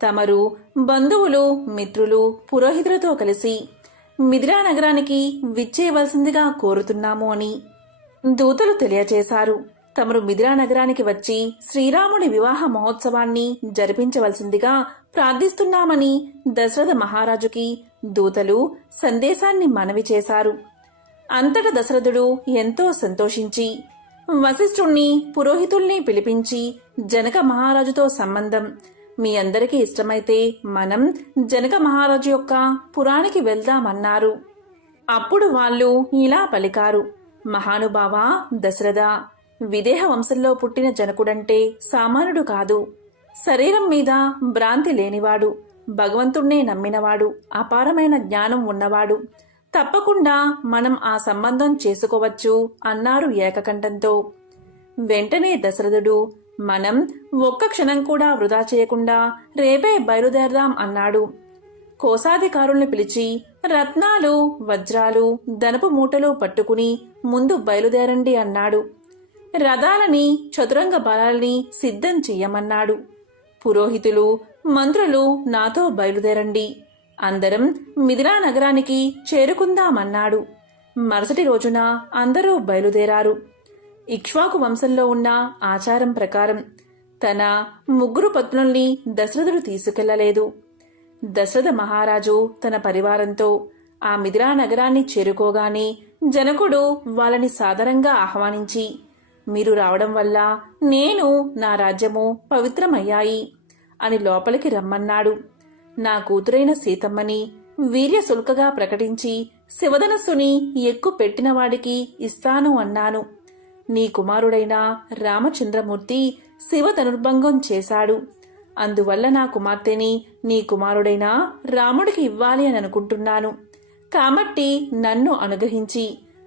తమరు బంధువులు, మిత్రులు, పురోహితులతో కలిసి మిథిలా నగరానికి విచ్చేయవలసిందిగా కోరుతున్నాము అని దూతలు తెలియచేశారు. తమరు మిథిలా నగరానికి వచ్చి శ్రీరాముడి వివాహ మహోత్సవాన్ని జరిపించవలసిందిగా ప్రార్థిస్తున్నామని దశరథ మహారాజుకి దూతలు సందేశాన్ని మనవి చేశారు. అంతట దశరథుడు ఎంతో సంతోషించి వశిష్ఠుణ్ణి, పురోహితుల్ని పిలిపించి జనక మహారాజుతో సంబంధం, మీ అందరికీ ఇష్టమైతే మనం జనక మహారాజు యొక్క పురానికి వెళ్దామన్నారు. అప్పుడు వాళ్ళు ఇలా పలికారు: మహానుభావ దశరథ, విదేహ వంశంలో పుట్టిన జనకుడంటే సామాన్యుడు కాదు. శరీరం మీద భ్రాంతి లేనివాడు, భగవంతుణ్ణే నమ్మినవాడు, అపారమైన జ్ఞానం ఉన్నవాడు. తప్పకుండా మనం ఆ సంబంధం చేసుకోవచ్చు అన్నారు ఏకకంఠంతో. వెంటనే దశరథుడు, మనం ఒక్క క్షణం కూడా వృధా చేయకుండా రేపే బయలుదేరదాం అన్నాడు. కోశాధికారుల్ని పిలిచి రత్నాలు, వజ్రాలు, ధనపు మూటలు పట్టుకుని ముందు బయలుదేరండి అన్నాడు. రథాలని, చతురంగ బలాలని సిద్ధం చెయ్యమన్నాడు. పురోహితులు, మంత్రులు నాతో బయలుదేరండి, అందరం మిథిలా నగరానికి చేరుకుందామన్నాడు. మరుసటి రోజున అందరూ బయలుదేరారు. ఇక్ష్వాకు వంశంలో ఉన్న ఆచారం ప్రకారం తన ముగ్గురు పత్నుల్ని దశరథుడు తీసుకెళ్లలేదు. దశరథ మహారాజు తన పరివారంతో ఆ మిథిలా నగరాన్ని చేరుకోగానే జనకుడు వాళ్ళని సాదరంగా ఆహ్వానించి, మీరు రావడం వల్ల నేను, నా రాజ్యము పవిత్రమయ్యాయి అని లోపలికి రమ్మన్నాడు. నా కూతురైన సీతమ్మని వీర్యశుల్కగా ప్రకటించి శివధనస్సుని ఎక్కు పెట్టినవాడికి ఇస్తాను అన్నాను. నీ కుమారుడైన రామచంద్రమూర్తి శివ ధనుర్భంగం చేశాడు. అందువల్ల నా కుమార్తెని నీ కుమారుడైన రాముడికి ఇవ్వాలి అని అనుకుంటున్నాను. కాబట్టి నన్ను అనుగ్రహించి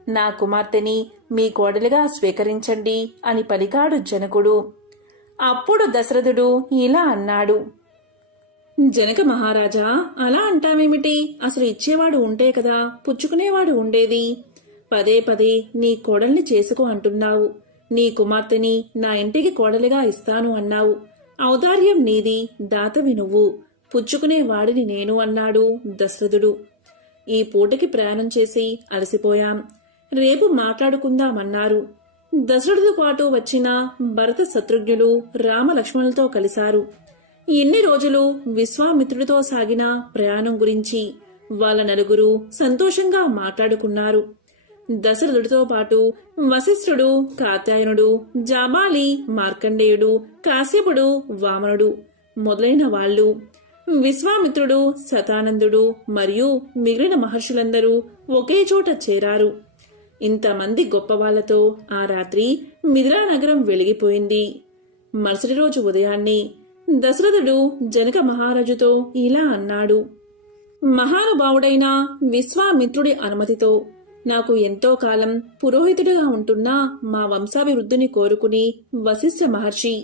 నా కుమార్తెని మీ కోడలిగా స్వీకరించండి అని పలికాడు జనకుడు. అప్పుడు దశరథుడు ఇలా అన్నాడు: జనక మహారాజా, అలా అంటావేమిటి? అసలు ఇచ్చేవాడు ఉంటే కదా పుచ్చుకునేవాడు ఉండేది. పదే పదే నీ కోడల్ని చేసుకో అంటున్నావు. నీ కుమార్తెని నా ఇంటికి కోడలిగా ఇస్తాను అన్నావు. ఔదార్యం నీది, దాతవి నువ్వు, పుచ్చుకునేవాడిని నేను అన్నాడు దశరథుడు. ఈ పూటకి ప్రయాణం చేసి అలసిపోయాం, రేపు మాట్లాడుకుందామన్నారు. దశరథుతో పాటు వచ్చిన భరత శత్రుఘ్నులు రామ లక్ష్మణులతో కలిశారు. ఇన్ని రోజులు విశ్వామిత్రుడితో సాగిన ప్రయాణం గురించి వాళ్ళ నలుగురు సంతోషంగా మాట్లాడుకున్నారు. దశరథుడితో పాటు వశిష్ఠుడు, కాత్యాయనుడు, జాబాలి, మార్కండేయుడు, కాశ్యపుడు, వామనుడు మొదలైన వాళ్ళు, విశ్వామిత్రుడు, శతానందుడు మరియు మిగిలిన మహర్షులందరూ ఒకే చోట చేరారు. ఇంతమంది గొప్పవాళ్లతో ఆ రాత్రి మిథిలా నగరం వెలిగిపోయింది. మరుసటి రోజు ఉదయాన్నే దశరథుడు జనక మహారాజుతో ఇలా అన్నాడు: మహానుభావుడైన విశ్వామిత్రుడి అనుమతితో నాకు ఎంతో కాలం పురోహితుడిగా ఉంటున్న మా వంశాభివృద్ధిని కోరుకుని వశిష్ఠ మహర్షి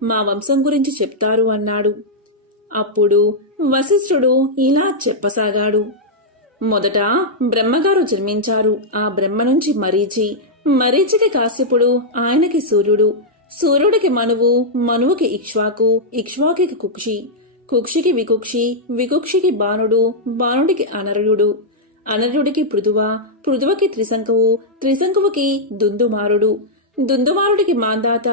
మా వంశం గురించి చెప్తారు అన్నాడు. అప్పుడు వశిష్ఠుడు ఇలా చెప్పసాగాడు: మొదట బ్రహ్మగారు జన్మించారు. ఆ బ్రహ్మ నుంచి మరీచి, మరీచికి కాశ్యపుడు, ఆయనకి సూర్యుడు, సూర్యుడికి మనువు, మనువుకి ఇక్ష్వాకు, ఇక్ష్వాకుకి కుక్షి, కుక్షికి వికుక్షి, వికుక్షికి బాణుడు, బాణుడికి అనర్యుడు, అనర్యుడికి పృథువ, పృథువకి త్రిశంకువు, త్రిశంకువుకి దుందుమారుడు, దుందుమారుడికి మాందాత,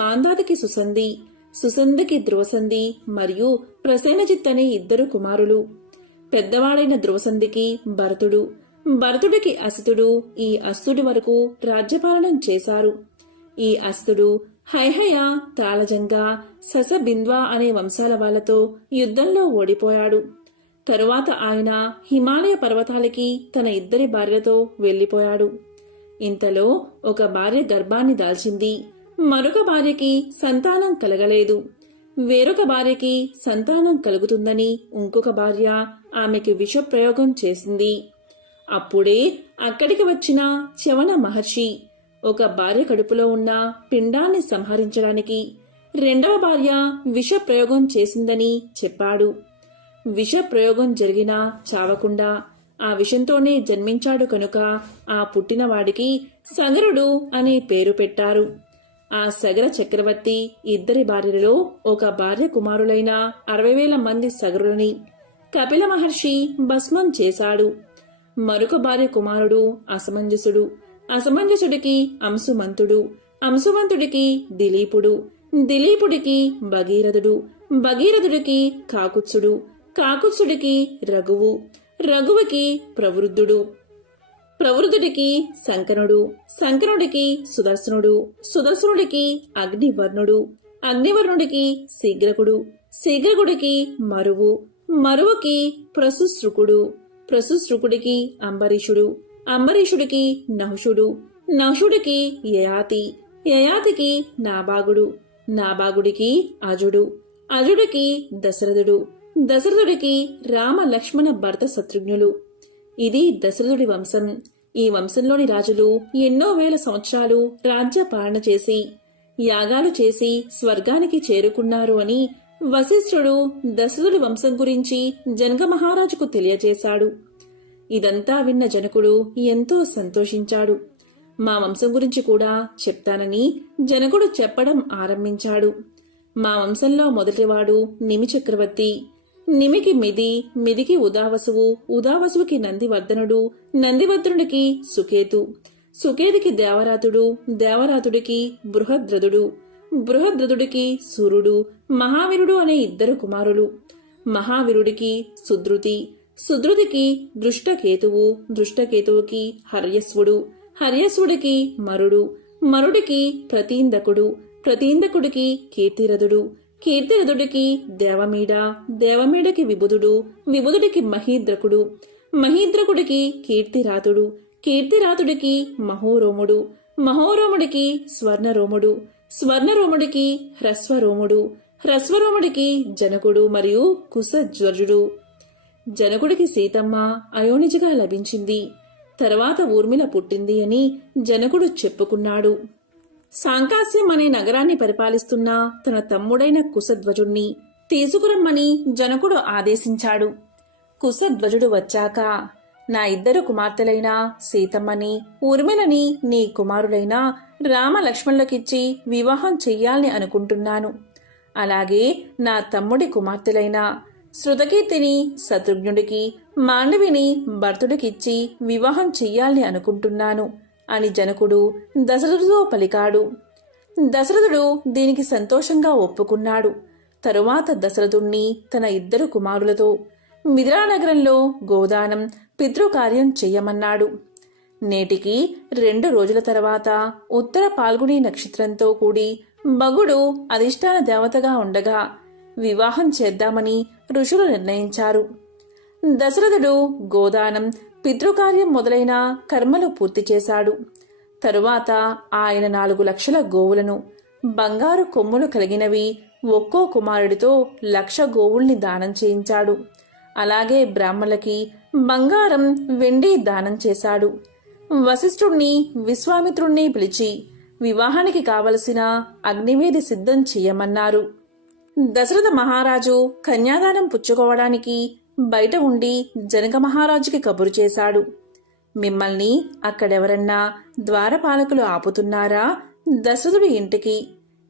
మాందాతకి సుసంధి, సుసంధికి ధ్రువసంధి మరియు ప్రసేనజిత్ అనే 2 కుమారులు. పెద్దవాడైన ధ్రువసంధికి భరతుడు, భరతుడికి అసితుడు. ఈ అస్తుడి వరకు రాజ్యపాలనం చేశారు. ఈ అస్తుడు హైహయ, తాళజంగ, ససబింద్వ అనే వంశాల వాళ్లతో యుద్ధంలో ఓడిపోయాడు. తరువాత ఆయన హిమాలయ పర్వతాలకి తన 2 భార్యలతో వెళ్లిపోయాడు. ఇంతలో ఒక భార్య గర్భాన్ని దాల్చింది. మరొక భార్యకి సంతానం కలగలేదు. వేరొక భార్యకి సంతానం కలుగుతుందని ఇంకొక భార్య ఆమెకి విషప్రయోగం చేసింది. అప్పుడే అక్కడికి వచ్చిన చవన మహర్షి ఒక భార్య కడుపులో ఉన్న పిండాన్ని సంహరించడానికి 2వ భార్య విషప్రయోగం చేసిందని చెప్పాడు. విషప్రయోగం జరిగినా చావకుండా ఆ విషంతోనే జన్మించాడు కనుక ఆ పుట్టినవాడికి సగరుడు అనే పేరు పెట్టారు. ఆ సగర చక్రవర్తి 2 భార్యలలో ఒక భార్య కుమారులైన 60,000 మంది సగరులని కపిల మహర్షి భస్మం చేశాడు. మరొక భార్య కుమారుడు అసమంజసుడు, అసమంజసుడికి అంశుమంతుడు, అంశుమంతుడికి దిలీపుడు, దిలీపుడికి భగీరథుడు, భగీరథుడికి కాకుత్సుడు, కాకుత్సుడికి రఘువు, రఘువుకి ప్రవృద్ధుడు, ప్రవృద్ధుడికి శంకనుడు, శంకనుడికి సుదర్శనుడు, సుదర్శనుడికి అగ్నివర్ణుడు, అగ్నివర్ణుడికి శీఘ్రకుడు, శీఘ్రకుడికి మరువు, మరువుకి ప్రసుశ్రుకుడు, ప్రసుశ్రుకుడికి అంబరీషుడు, అంబరీషుడికి నహుషుడు, నహుషుడికి యయాతి, యయాతికి నాభాగుడు, నాభాగుడికి అజుడు, అజుడికి దశరథుడు, దశరథుడికి రామ లక్ష్మణ భరత శత్రుఘ్నులు. ఇది దశరథుడి వంశం. ఈ వంశంలోని రాజులు ఎన్నో వేల సంవత్సరాలు రాజ్య పాలన చేసి యాగాలు చేసి స్వర్గానికి చేరుకున్నారు అని వశిష్ఠుడు దశరథుడి వంశం గురించి జనక మహారాజుకు తెలియజేశాడు. ఇదంతా విన్న జనకుడు ఎంతో సంతోషించాడు. మా వంశం గురించి కూడా చెప్తానని జనకుడు చెప్పడం ఆరంభించాడు. మా వంశంలో మొదటివాడు నిమి చక్రవర్తి. నిమికి మిది, మిదికి ఉదావసువు, ఉదావసువుకి నందివర్ధనుడు, నందివర్ధనుడికి సుకేతు, సుకేతుకి దేవరాతుడు, దేవరాతుడికి బృహద్రథుడు, బృహద్రథుడికి సూర్యుడు, మహావీరుడు అనే 2 కుమారులు. మహావీరుడికి సుద్రుతి, సుద్రుతికి దృష్టకేతువు, దృష్టకేతువుకి హర్యస్వుడు, హర్యస్వుడికి మరుడు, మరుడికి ప్రతీందకుడు, ప్రతీందకుడికి కీర్తిరథుడు, కీర్తిరథుడికి దేవమీడ, దేవమీడకి విబుధుడు, విబుధుడికి మహీద్రకుడు, మహీద్రకుడికి కీర్తిరాతుడు, కీర్తిరాతుడికి మహోరోముడు, మహోరోముడికి స్వర్ణరోముడు, స్వర్ణరోముడికి హ్రస్వరోముడు, హ్రస్వరోముడికి జనకుడు మరియు కుశధ్వజుడు. జనకుడికి సీతమ్మ అయోనిజగా లభించింది. తర్వాత ఊర్మిళ పుట్టింది అని జనకుడు చెప్పుకున్నాడు. సాంకాస్యం అనే నగరాన్ని పరిపాలిస్తున్న తన తమ్ముడైన కుశధ్వజుణ్ణి తీసుకురమ్మని జనకుడు ఆదేశించాడు. కుశధ్వజుడు వచ్చాక, నా 2 కుమార్తెలైన సీతమ్మని, ఊర్మిళని నీ కుమారులైన రామ లక్ష్మణులకిచ్చి వివాహం చెయ్యాలని అనుకుంటున్నాను. అలాగే నా తమ్ముడి కుమార్తెలైన శృతకీర్తిని శత్రుఘ్నుడికి, మాండవిని భర్తుడికిచ్చి వివాహం చెయ్యాలని అనుకుంటున్నాను అని జనకుడు దశరథుడితో పలికాడు. దశరథుడు దీనికి సంతోషంగా ఒప్పుకున్నాడు. తరువాత దశరథుణ్ణి తన 2 కుమారులతో మిథిలా నగరంలో గోదానం, పితృకార్యం చెయ్యమన్నాడు. నేటికి 2 రోజుల తర్వాత ఉత్తర పాల్గుని నక్షత్రంతో కూడి మగుడు అధిష్టాన దేవతగా ఉండగా వివాహం చేద్దామని ఋషులు నిర్ణయించారు. దశరథుడు గోదానం, పితృకార్యం మొదలైన కర్మలు పూర్తి చేశాడు. తరువాత ఆయన 4 లక్షల గోవులను, బంగారు కొమ్ములు కలిగినవి ఒక్కో కుమారుడితో 1,00,000 గోవుల్ని దానం చేయించాడు. అలాగే బ్రాహ్మణులకి బంగారం, వెండి దానం చేశాడు. వశిష్ఠుణ్ణి, విశ్వామిత్రుణ్ణి పిలిచి వివాహానికి కావలసిన అగ్నివేది సిద్ధం చెయ్యమన్నారు. దశరథ మహారాజు కన్యాదానం పుచ్చుకోవడానికి బయట ఉండి జనక మహారాజుకి కబురు చేశాడు. మిమ్మల్ని అక్కడెవరన్నా ద్వారపాలకులు ఆపుతున్నారా? దశరథుడి ఇంటికి,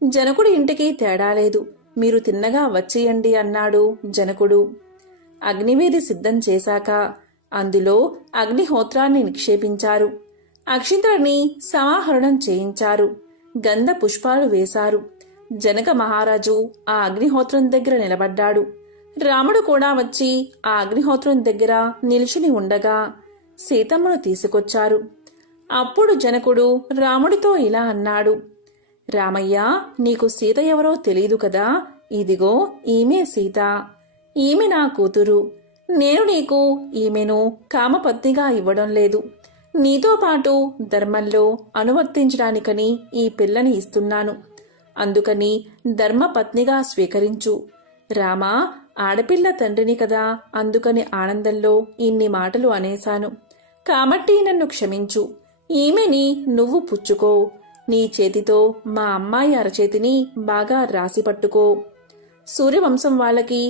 జనకుడి ఇంటికి తేడా లేదు, మీరు తిన్నగా వచ్చేయండి అన్నాడు జనకుడు. అగ్నివేది సిద్ధం చేశాక అందులో అగ్నిహోత్రాన్ని నిక్షేపించారు. అక్షింతలని సమాహరణం చేయించారు. గంధ పుష్పాలు వేశారు. జనక మహారాజు ఆ అగ్నిహోత్రం దగ్గర నిలబడ్డాడు. రాముడు కూడా వచ్చి ఆ అగ్నిహోత్రం దగ్గర నిల్చుని ఉండగా సీతమ్మను తీసుకొచ్చారు. అప్పుడు జనకుడు రాముడితో ఇలా అన్నాడు. రామయ్య, నీకు సీత ఎవరో తెలీదు కదా? ఇదిగో ఈమె సీత. ఈమె నా కూతురు. నేను నీకు ఈమెను కామపత్నిగా ఇవ్వడం లేదు. నీతో పాటు ధర్మంలో అనువర్తించడానికని ఈ పిల్లని ఇస్తున్నాను. అందుకని ధర్మపత్నిగా స్వీకరించు. రామా, ఆడపిల్ల తండ్రిని కదా, అందుకని ఆనందంలో ఇన్ని మాటలు అనేశాను. కాబట్టి నన్ను క్షమించు. ఈమెని నువ్వు పుచ్చుకో. నీ చేతితో మా అమ్మాయి అరచేతిని బాగా రాసి పట్టుకో. సూర్యవంశం వాళ్ళకి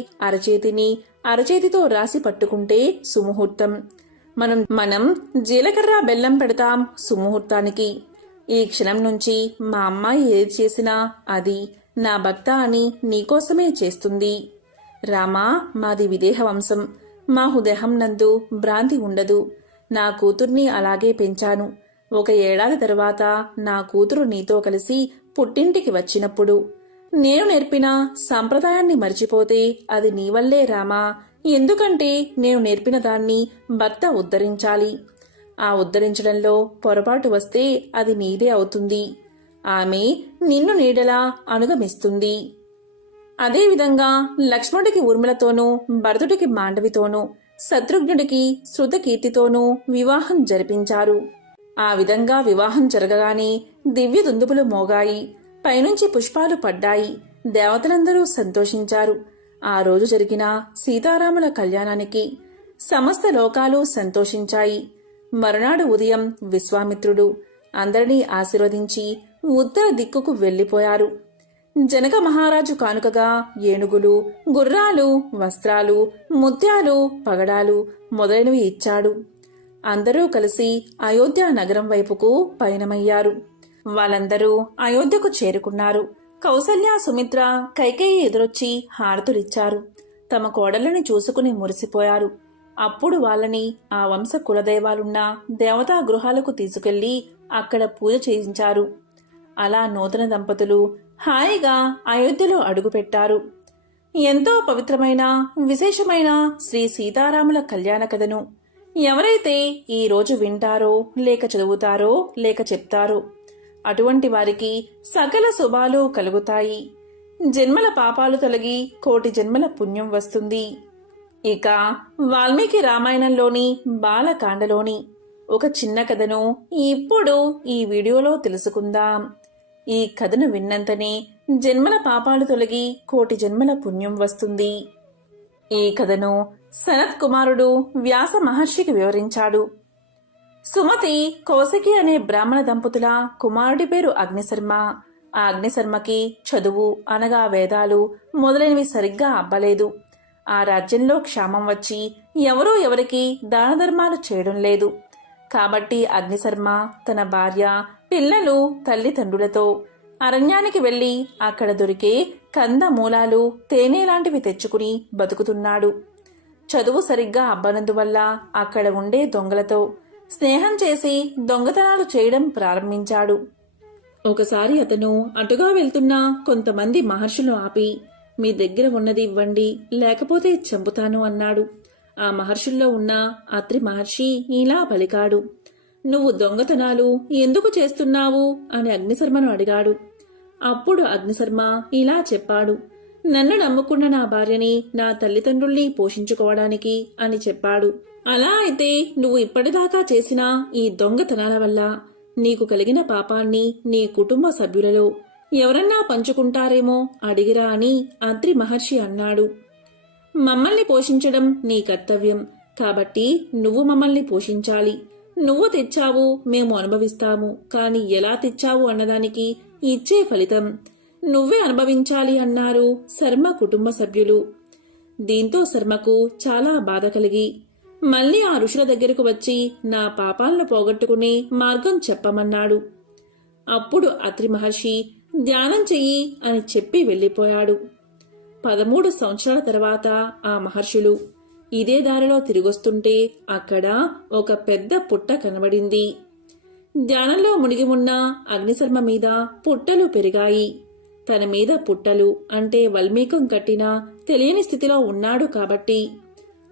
అరచేతితో రాసి పట్టుకుంటే సుముహూర్తం. మనం జీలకర్ర బెల్లం పెడతాం సుముహూర్తానికి. ఈ క్షణం నుంచి మా అమ్మాయి ఏది చేసినా అది నా భక్త అని నీకోసమే చేస్తుంది. రామా, మాది విదేహ వంశం. మా హృదయం నందు భ్రాంతి ఉండదు. నా కూతుర్ని అలాగే పెంచాను. 1 ఏడాది తరువాత నా కూతురు నీతో కలిసి పుట్టింటికి వచ్చినప్పుడు నేను నేర్పిన సంప్రదాయాన్ని మర్చిపోతే అది నీవల్లే రామా. ఎందుకంటే నేను నేర్పిన దాన్ని భర్త ఉద్ధరించాలి. ఆ ఉద్ధరించడంలో పొరపాటు వస్తే అది నీదే అవుతుంది. ఆమె నిన్ను నీడలా అనుగమిస్తుంది. అదేవిధంగా లక్ష్మణుడికి ఊర్మిళతోనూ, భరతుడికి మాండవితోనూ, శత్రుఘ్నుడికి శృతకీర్తితోనూ వివాహం జరిపించారు. ఆ విధంగా వివాహం జరగగానే దివ్య దుందుబులు మోగాయి. పైనుంచి పుష్పాలు పడ్డాయి. దేవతలందరూ సంతోషించారు. ఆ రోజు జరిగిన సీతారాముల కళ్యాణానికి సమస్త లోకాలు సంతోషించాయి. మరునాడు ఉదయం విశ్వామిత్రుడు అందరినీ ఆశీర్వదించి ఉత్తర దిక్కుకు వెళ్లిపోయారు. జనక మహారాజు కానుకగా ఏనుగులు, గుర్రాలు, వస్త్రాలు, ముత్యాలు, పగడాలు మొదలైనవి ఇచ్చాడు. అందరూ కలిసి అయోధ్య నగరం వైపుకు పయనమయ్యారు. వాళ్ళందరూ అయోధ్యకు చేరుకున్నారు. కౌసల్య, సుమిత్ర, కైకేయి ఎదురొచ్చి హారతులిచ్చారు. తమ కోడళ్ళని చూసుకుని మురిసిపోయారు. అప్పుడు వాళ్ళని ఆ వంశ కులదైవాలున్న దేవతా గృహాలకు తీసుకెళ్లి అక్కడ పూజ చేయించారు. అలా నూతన దంపతులు హాయిగా అయోధ్యలో అడుగుపెట్టారు. ఎంతో పవిత్రమైన, విశేషమైన శ్రీ సీతారాముల కళ్యాణ కథను ఎవరైతే ఈ రోజు వింటారో, లేక చదువుతారో, లేక చెప్తారో అటువంటి వారికి సకల శుభాలు కలుగుతాయి. జన్మల పాపాలు తొలగి 1,000,000 జన్మల పుణ్యం వస్తుంది. ఇక వాల్మీకి రామాయణంలోని బాలకాండలోని ఒక చిన్న కథను ఇప్పుడు ఈ వీడియోలో తెలుసుకుందాం. ఈ కథను విన్నంతనే జన్మల పాపాలు తొలగి 1,000,000 జన్మల పుణ్యం వస్తుంది. ఈ కథను సనత్ కుమారుడు వ్యాస మహర్షికి వివరించాడు. సుమతి, కౌశికి అనే బ్రాహ్మణ దంపతుల కుమారుడి పేరు అగ్నిశర్మ. ఆ అగ్నిశర్మకి చదువు అనగా వేదాలు మొదలైనవి సరిగ్గా అబ్బలేదు. ఆ రాజ్యంలో క్షామం వచ్చి ఎవరూ ఎవరికి దాన ధర్మాలు చేయడం లేదు. కాబట్టి అగ్నిశర్మ తన భార్య, పిల్లలు, తల్లిదండ్రులతో అరణ్యానికి వెళ్లి అక్కడ దొరికే కందమూలాలు, తేనె లాంటివి తెచ్చుకుని బతుకుతున్నాడు. చదువు సరిగ్గా అబ్బనందువల్ల అక్కడ ఉండే దొంగలతో స్నేహం చేసి దొంగతనాలు చేయడం ప్రారంభించాడు. ఒకసారి అతను అటుగా వెళ్తున్న కొంతమంది మహర్షులు ఆపి, మీ దగ్గర ఉన్నది ఇవ్వండి, లేకపోతే చంపుతాను అన్నాడు. ఆ మహర్షుల్లో ఉన్న అత్రి మహర్షి ఇలా పలికాడు. నువ్వు దొంగతనాలు ఎందుకు చేస్తున్నావు అని అగ్నిశర్మను అడిగాడు. అప్పుడు అగ్నిశర్మ ఇలా చెప్పాడు. నన్ను నమ్ముకున్న నా భార్యని నా తల్లిదండ్రుల్ని పోషించుకోవడానికి అని చెప్పాడు. అలా అయితే నువ్వు ఇప్పటిదాకా చేసిన ఈ దొంగతనాల వల్ల నీకు కలిగిన పాపాన్ని నీ కుటుంబ సభ్యులలో ఎవరన్నా పంచుకుంటారేమో అడిగిరా అని అత్రి మహర్షి అన్నాడు. మమ్మల్ని పోషించడం నీ కర్తవ్యం, కాబట్టి నువ్వు మమ్మల్ని పోషించాలి. నువ్వు తెచ్చావు, మేము అనుభవిస్తాము. కాని ఎలా తెచ్చావు అన్నదానికి ఇచ్చే ఫలితం నువ్వే అనుభవించాలి అన్నారు శర్మ కుటుంబ సభ్యులు. దీంతో శర్మకు చాలా బాధ కలిగి మళ్లీ ఆ ఋషుల దగ్గరకు వచ్చి నా పాపాలను పోగొట్టుకునే మార్గం చెప్పమన్నాడు. అప్పుడు అత్రి మహర్షి ధ్యానం చెయ్యి అని చెప్పి వెళ్లిపోయాడు. 13 సంవత్సరాల తర్వాత ఆ మహర్షులు ఇదే దారిలో తిరిగొస్తుంటే అక్కడ ఒక పెద్ద పుట్ట కనబడింది. ధ్యానంలో మునిగి ఉన్న అగ్నిశర్మ మీద పుట్టలు పెరిగాయి. తన మీద పుట్టలు అంటే వల్మీకం కట్టిన తెలియని స్థితిలో ఉన్నాడు కాబట్టి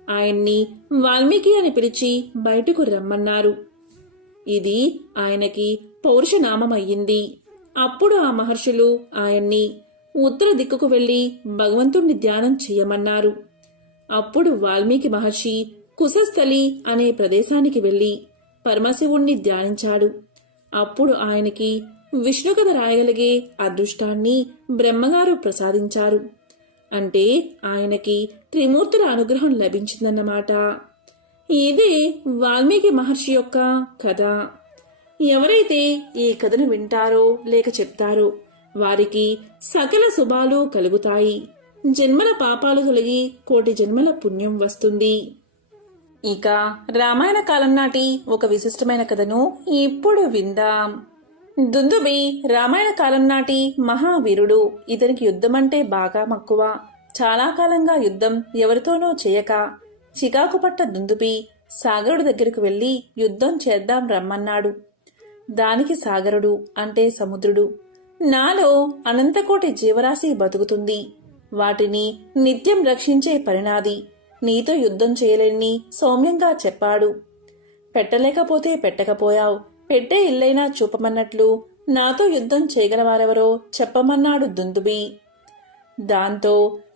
ఆయన్ని వాల్మీకి అని పిలిచి బయటకు రమ్మన్నారు. ఇది ఆయనకి పౌరుషనామం అయ్యింది. అప్పుడు ఆ మహర్షులు ఆయన్ని ఉత్తర దిక్కుకు వెళ్లి భగవంతుణ్ణి ధ్యానం చెయ్యమన్నారు. అప్పుడు వాల్మీకి మహర్షి కుశస్థలి అనే ప్రదేశానికి వెళ్లి పరమశివుణ్ణి ధ్యానించాడు. అప్పుడు ఆయనకి విష్ణుకథ రాయగలిగే అదృష్టాన్ని బ్రహ్మగారు ప్రసాదించారు. అంటే ఆయనకి త్రిమూర్తుల అనుగ్రహం లభించిందన్నమాట. ఇదే వాల్మీకి మహర్షి యొక్క కథ. ఎవరైతే ఈ కథను వింటారో లేక చెప్తారో వారికి సకల శుభాలు కలుగుతాయి. జన్మల పాపాలు తొలగి కోటి జన్మల పుణ్యం వస్తుంది. ఇక రామాయణ కాలం నాటి ఒక విశిష్టమైన కథను ఇప్పుడు విందాం. దుందుబి రామాయణ కాలం నాటి మహావీరుడు. ఇతనికి యుద్ధమంటే బాగా మక్కువ. చాలా కాలంగా యుద్ధం ఎవరితోనూ చేయక చికాకు పట్ట దుందుబి సాగరుడు దగ్గరకు వెళ్లి యుద్ధం చేద్దాం రమ్మన్నాడు. దానికి సాగరుడు అంటే సముద్రుడు, నాలో అనంతకోటి జీవరాశి బతుకుతుంది. వాటిని నిత్యం రక్షించే పరిణాది. నీతో యుద్ధం చేయలేని సౌమ్యంగా చెప్పాడు. పెట్టలేకపోతే పెట్టకపోయావు, పెట్టే ఇల్లైనా చూపమన్నట్లు నాతో యుద్ధం చేయగలవారెవరో చెప్పమన్నాడు దుందుబి. దాంతో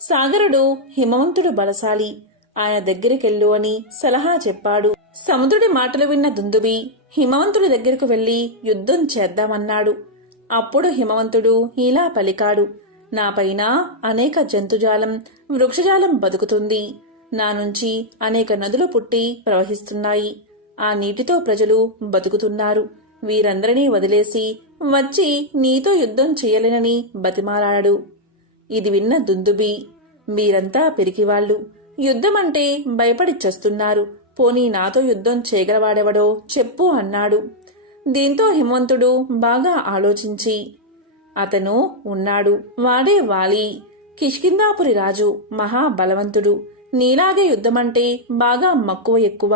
సాగరుడు హిమవంతుడు బలశాలి, ఆయన దగ్గరికెళ్ళు అని సలహా చెప్పాడు. సముద్రుడి మాటలు విన్న దుందుబి హిమవంతుడి దగ్గరకు వెళ్లి యుద్ధం చేద్దామన్నాడు. అప్పుడు హిమవంతుడు ఇలా పలికాడు. నాపైన అనేక జంతుజాలం వృక్షజాలం బతుకుతుంది. నా నుంచి అనేక నదులు పుట్టి ప్రవహిస్తున్నాయి. ఆ నీటితో ప్రజలు బతుకుతున్నారు. వీరందరినీ వదిలేసి వచ్చి నీతో యుద్ధం చేయలేనని బతిమాలాడు. ఇది విన్న దుందుబి, మీరంతా పిరికివాళ్లు, యుద్ధమంటే భయపడి చస్తున్నారు. పోనీ నాతో యుద్ధం చేయగలవాడెవడో చెప్పు అన్నాడు. దీంతో హిమవంతుడు బాగా ఆలోచించి, అతను ఉన్నాడు, వాడే వాలి, కిష్కిందాపురి రాజు, మహాబలవంతుడు. నీలాగే యుద్ధమంటే బాగా మక్కువ ఎక్కువ.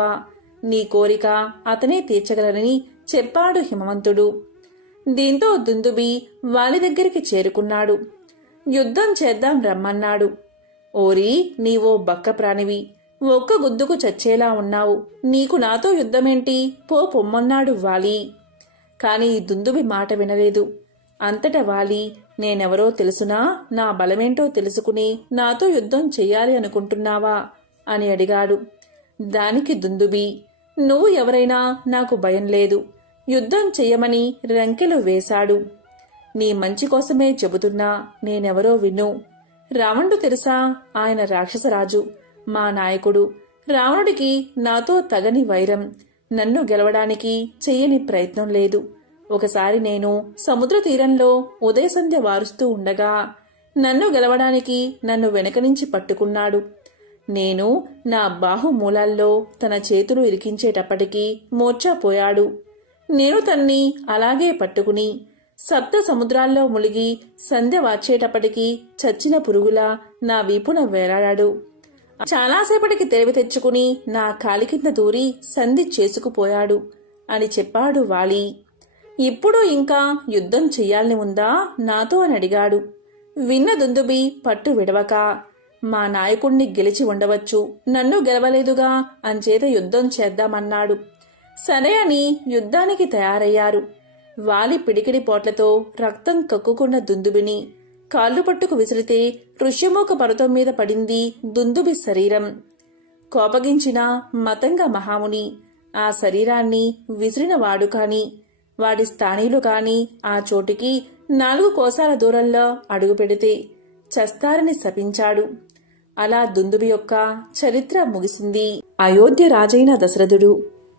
నీ కోరిక అతనే తీర్చగలనని చెప్పాడు హిమవంతుడు. దీంతో దుందుబి వాలి దగ్గరికి చేరుకున్నాడు. యుద్ధం చేద్దాం రమ్మన్నాడు. ఓరి, నీవో బక్క ప్రాణివి, ఒక్క గుద్దుకు చచ్చేలా ఉన్నావు. నీకు నాతో యుద్ధమేంటి, పో పొమ్మన్నాడు వాలి. కాని దుందుబి మాట వినలేదు. అంతట వాలి, నేనెవరో తెలుసునా, నా బలమేంటో తెలుసుకుని నాతో యుద్ధం చెయ్యాలి అనుకుంటున్నావా అని అడిగాడు. దానికి దుందుబి, నువ్వు ఎవరైనా నాకు భయం లేదు, యుద్ధం చెయ్యమని రంకెలు వేశాడు. నీ మంచి కోసమే చెబుతున్నా, నేనెవరో విను. రావణుడు తెలుసా? ఆయన రాక్షసరాజు, మా నాయకుడు. రావణుడికి నాతో తగని వైరం. నన్ను గెలవడానికి చెయ్యని ప్రయత్నం లేదు. ఒకసారి నేను సముద్ర తీరంలో ఉదయసంధ్య వారుస్తూ ఉండగా నన్ను గెలవడానికి నన్ను వెనక నుంచి పట్టుకున్నాడు. నేను నా బాహుమూలాల్లో తన చేతులు ఇరికించేటప్పటికీ మూర్ఛపోయాడు. నేను తన్ని అలాగే పట్టుకుని సప్త సముద్రాల్లో ములిగి సంధ్య వాచేటప్పటికీ చచ్చిన పురుగులా నా వీపున వేలాడాడు. చాలాసేపటికి తెలివి తెచ్చుకుని నా కాలి కింద దూరి సంధి చేసుకుపోయాడు అని చెప్పాడు వాలి. ఇప్పుడు ఇంకా యుద్ధం చెయ్యాలని ఉందా నాతో అని అడిగాడు. విన్న దుందుబి పట్టు విడవక, మా నాయకుణ్ణి గెలిచి ఉండవచ్చు, నన్ను గెలవలేదుగా, అంచేత యుద్ధం చేద్దామన్నాడు. సరే అని యుద్ధానికి తయారయ్యారు. వాలి పిడికిడి పోట్లతో రక్తం కక్కుకున్న దుందుబిని కాళ్ళు పట్టుకు విసిరితే ఋష్యమూక పర్వతం మీద పడింది దుందుబి శరీరం. కోపగించిన మతంగ మహాముని ఆ శరీరాన్ని విసిరినవాడు కాని వాడి స్థానీయులు కాని ఆ చోటికి 4 కోసాల దూరంలో అడుగు పెడితే చస్తారని శపించాడు. అలా దుందుబి యొక్క చరిత్ర ముగిసింది. అయోధ్య రాజైన దశరథుడు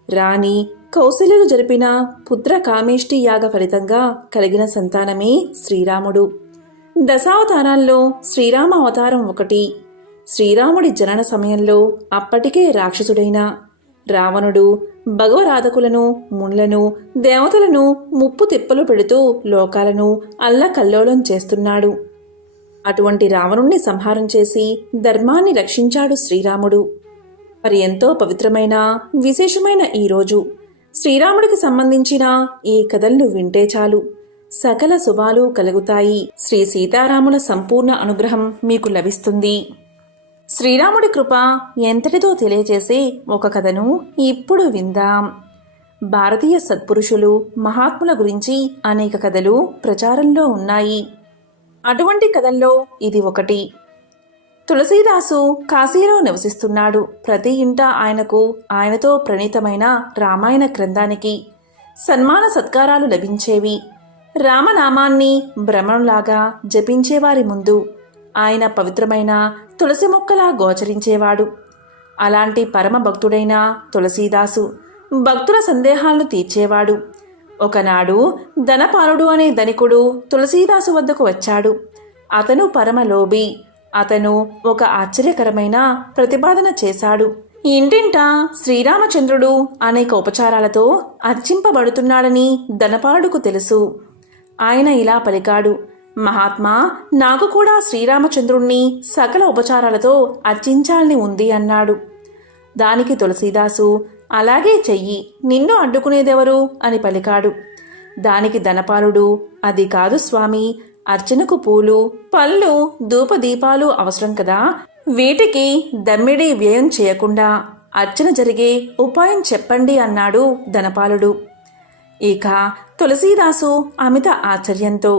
రాణి కౌశల్యలు జరిపిన పుత్ర కామేష్టి యాగ ఫలితంగా కలిగిన సంతానమే శ్రీరాముడు. దశావతారాల్లో శ్రీరామ అవతారం ఒకటి. శ్రీరాముడి జనన సమయంలో అప్పటికే రాక్షసుడైన రావణుడు భగవరాధకులను, మునులను, దేవతలను ముప్పు తిప్పలు పెడుతూ లోకాలను అల్లకల్లోలం చేస్తున్నాడు. అటువంటి రావణుణ్ణి సంహారం చేసి ధర్మాన్ని రక్షించాడు శ్రీరాముడు. మరి ఎంతో పవిత్రమైన విశేషమైన ఈరోజు శ్రీరాముడికి సంబంధించిన ఈ కథలను వింటే చాలు సకల శుభాలు కలుగుతాయి. శ్రీ సీతారాముల సంపూర్ణ అనుగ్రహం మీకు లభిస్తుంది. శ్రీరాముడి కృప ఎంతటిదో తెలియజేసే ఒక కథను ఇప్పుడు విందాం. భారతీయ సత్పురుషులు, మహాత్ముల గురించి అనేక కథలు ప్రచారంలో ఉన్నాయి. అటువంటి కథల్లో ఇది ఒకటి. తులసీదాసు కాశీలో నివసిస్తున్నాడు. ప్రతి ఇంట ఆయనతో ప్రణీతమైన రామాయణ గ్రంథానికి సన్మాన సత్కారాలు లభించేవి. రామనామాన్ని భ్రమణంలాగా జపించేవారి ముందు ఆయన పవిత్రమైన తులసి మొక్కలా గోచరించేవాడు. అలాంటి పరమ భక్తుడైన తులసీదాసు భక్తుల సందేహాలను తీర్చేవాడు. ఒకనాడు ధనపాలుడు అనే ధనికుడు తులసీదాసు వద్దకు వచ్చాడు. అతను పరమలోభి. అతను ఒక ఆశ్చర్యకరమైన ప్రతిపాదన చేశాడు. ఇంటింటా శ్రీరామచంద్రుడు అనేక ఉపచారాలతో అర్చింపబడుతున్నాడని ధనపాలుడుకు తెలుసు. ఆయన ఇలా పలికాడు, మహాత్మా, నాకు కూడా శ్రీరామచంద్రుణ్ణి సకల ఉపచారాలతో అర్చించాలని ఉంది అన్నాడు. దానికి తులసీదాసు, అలాగే చెయ్యి, నిన్ను అడ్డుకునేదెవరు అని పలికాడు. దానికి ధనపాలుడు, అది కాదు స్వామి, అర్చనకు పూలు, పళ్ళు, ధూపదీపాలు అవసరం కదా, వీటికి దమ్మిడి వ్యయం చేయకుండా అర్చన జరిగే ఉపాయం చెప్పండి అన్నాడు ధనపాలుడు. ఇక తులసీదాసు అమిత ఆశ్చర్యంతో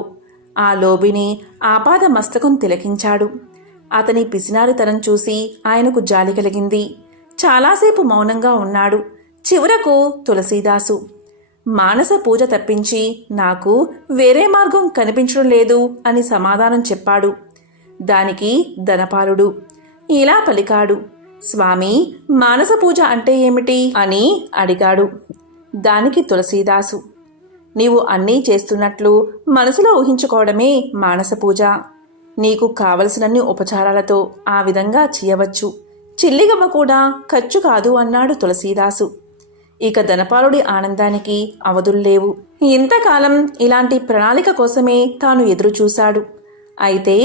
ఆ లోబిని ఆపాద మస్తకం తిలకించాడు. అతని పిసినారితనం చూసి ఆయనకు జాలి కలిగింది. చాలాసేపు మౌనంగా ఉన్నాడు. చివరకు తులసీదాసు, మానస పూజ తప్పించి నాకు వేరే మార్గం కనిపించడం లేదు అని సమాధానం చెప్పాడు. దానికి ధనపాలుడు ఇలా పలికాడు, స్వామి, మానస పూజ అంటే ఏమిటి అని అడిగాడు. దానికి తులసీదాసు, నీవు అన్నీ చేస్తున్నట్లు మనసులో ఊహించుకోవడమే మానస పూజ. నీకు కావలసినన్ని ఉపచారాలతో ఆ విధంగా చేయవచ్చు. చిల్లిగవ్వ కూడా ఖర్చు కాదు అన్నాడు తులసీదాసు. ఇక ధనపాలుడి ఆనందానికి అవధుల్లేవు. ఇంతకాలం ఇలాంటి ప్రణాళిక కోసమే తాను ఎదురుచూశాడు. అయితే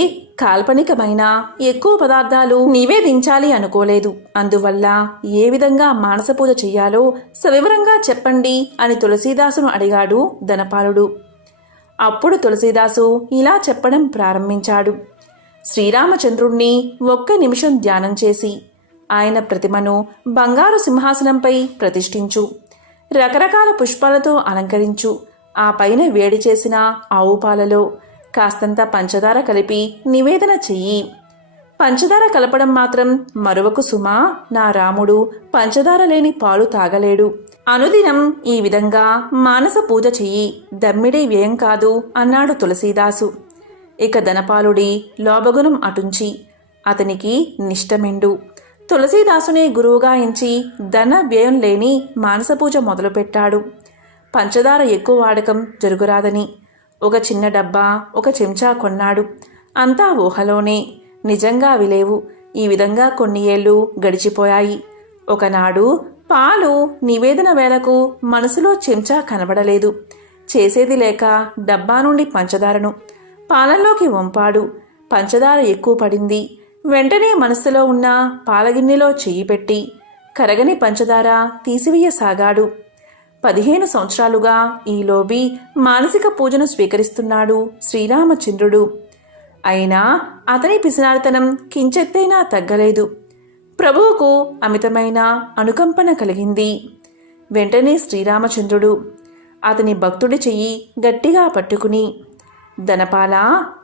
కాల్పనికమైన ఎక్కువ పదార్థాలు నివేదించాలి అనుకోలేదు. అందువల్ల ఏ విధంగా మానస పూజ చెయ్యాలో సవివరంగా చెప్పండి అని తులసీదాసును అడిగాడు ధనపాలుడు. అప్పుడు తులసీదాసు ఇలా చెప్పడం ప్రారంభించాడు. శ్రీరామచంద్రుణ్ణి 1 నిమిషం ధ్యానం చేసి ఆయన ప్రతిమను బంగారు సింహాసనంపై ప్రతిష్ఠించు. రకరకాల పుష్పాలతో అలంకరించు. ఆ పైన వేడి చేసిన ఆవు పాలలో కాస్తంత పంచదార కలిపి నివేదన చెయ్యి. పంచదార కలపడం మాత్రం మరువకు సుమా, నా రాముడు పంచదార లేని పాలు తాగలేడు. అనుదినం ఈ విధంగా మానస పూజ చెయ్యి, దమ్మిడి వ్యయం కాదు అన్నాడు తులసీదాసు. ఇక ధనపాలుడి లోభగుణం అటుంచి అతనికి నిష్టమెండు. తులసీదాసునే గురువుగా ఎంచి ధన వ్యయం లేని మానసపూజ మొదలుపెట్టాడు. పంచదార ఎక్కువ వాడకం జరుగురాదని ఒక చిన్న డబ్బా, ఒక చెంచా కొన్నాడు. అంతా ఊహలోనే, నిజంగా అవి లేవు. ఈ విధంగా కొన్ని ఏళ్లు గడిచిపోయాయి. ఒకనాడు పాలు నివేదన వేళకు మనసులో చెంచా కనబడలేదు. చేసేది లేక డబ్బా నుండి పంచదారను పాలల్లోకి వంపాడు. పంచదార ఎక్కువ పడింది. వెంటనే మనస్సులో ఉన్న పాలగిన్నెలో చెయ్యి పెట్టి కరగని పంచదార తీసివేయసాగాడు. 15 సంవత్సరాలుగా ఈ లోబి మానసిక పూజను స్వీకరిస్తున్నాడు శ్రీరామచంద్రుడు. అయినా అతని పిసినారితనం కించెత్తైనా తగ్గలేదు. ప్రభువుకు అమితమైన అనుకంపన కలిగింది. వెంటనే శ్రీరామచంద్రుడు అతని భక్తుడి చెయ్యి గట్టిగా పట్టుకుని, ధనపాల,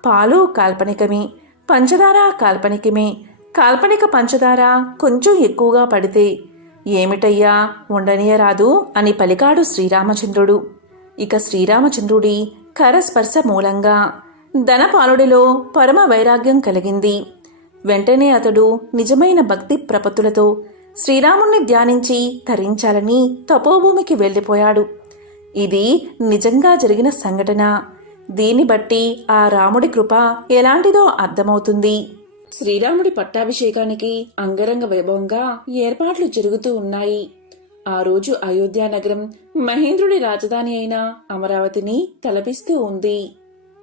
పాలు కాల్పనికమే, పంచదార కాల్పనికమే, కాల్పనిక పంచదార కొంచెం ఎక్కువగా పడితే ఏమిటయ్యా ఉండనీయరాదు అని పలికాడు శ్రీరామచంద్రుడు. ఇక శ్రీరామచంద్రుడి కరస్పర్శ మూలంగా ధనపాలుడిలో పరమ వైరాగ్యం కలిగింది. వెంటనే అతడు నిజమైన భక్తి ప్రపత్తులతో శ్రీరాముణ్ణి ధ్యానించి తరించాలని తపోభూమికి వెళ్ళిపోయాడు. ఇది నిజంగా జరిగిన సంఘటన. దీన్ని బట్టి ఆ రాముడి కృప ఎలాంటిదో అర్థమవుతుంది. శ్రీరాముడి పట్టాభిషేకానికి అంగరంగ వైభవంగా ఏర్పాట్లు జరుగుతూ ఉన్నాయి. ఆ రోజు అయోధ్య నగరం మహేంద్రుడి రాజధాని అయిన అమరావతిని తలపిస్తూ ఉంది.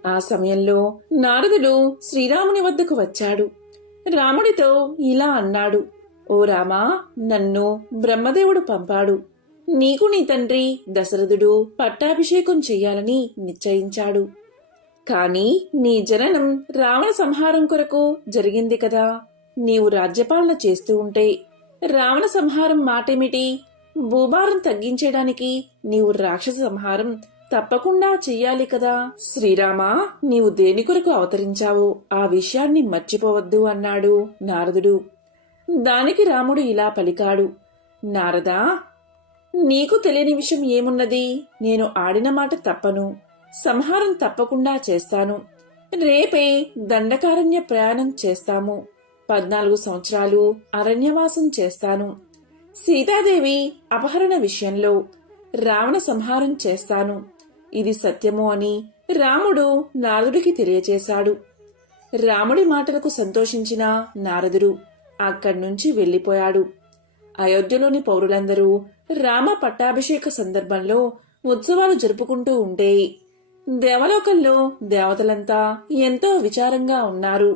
ఆ సమయంలో నారదుడు శ్రీరాముని వద్దకు వచ్చాడు. రాముడితో ఇలా అన్నాడు, ఓ రామా, నన్ను బ్రహ్మదేవుడు పంపాడు. నీకు నీ తండ్రి దశరథుడు పట్టాభిషేకం చెయ్యాలని నిశ్చయించాడు. కాని నీ జననం రావణ సంహారం కొరకు జరిగింది కదా. నీవు రాజ్యపాలన చేస్తూ ఉంటే రావణ సంహారం మాటేమిటి? భూభారం తగ్గించడానికి నీవు రాక్షస సంహారం తప్పకుండా చెయ్యాలి కదా. శ్రీరామా, నీవు దేని కొరకు అవతరించావో ఆ విషయాన్ని మర్చిపోవద్దు అన్నాడు నారదుడు. దానికి రాముడు ఇలా పలికాడు, నారదా, నీకు తెలియని విషయం ఏమున్నది? నేను ఆడిన మాట తప్పను. సంహారం తప్పకుండా చేస్తాను. రేపే దండకారణ్య ప్రయాణం చేస్తాము. 14 సంవత్సరాలు అరణ్యవాసం చేస్తాను. సీతాదేవి అపహరణ విషయంలో రావణ సంహారం చేస్తాను. ఇది సత్యము అని రాముడు నారదుడికి తెలియచేశాడు. రాముడి మాటలకు సంతోషించిన నారదుడు అక్కడ్నుంచి వెళ్లిపోయాడు. అయోధ్యలోని పౌరులందరూ రామ పట్టాభిషేక సందర్భంలో ఉత్సవాలు జరుపుకుంటూ ఉంటే దేవలోకంలో దేవతలంతా ఎంతో విచారంగా ఉన్నారు.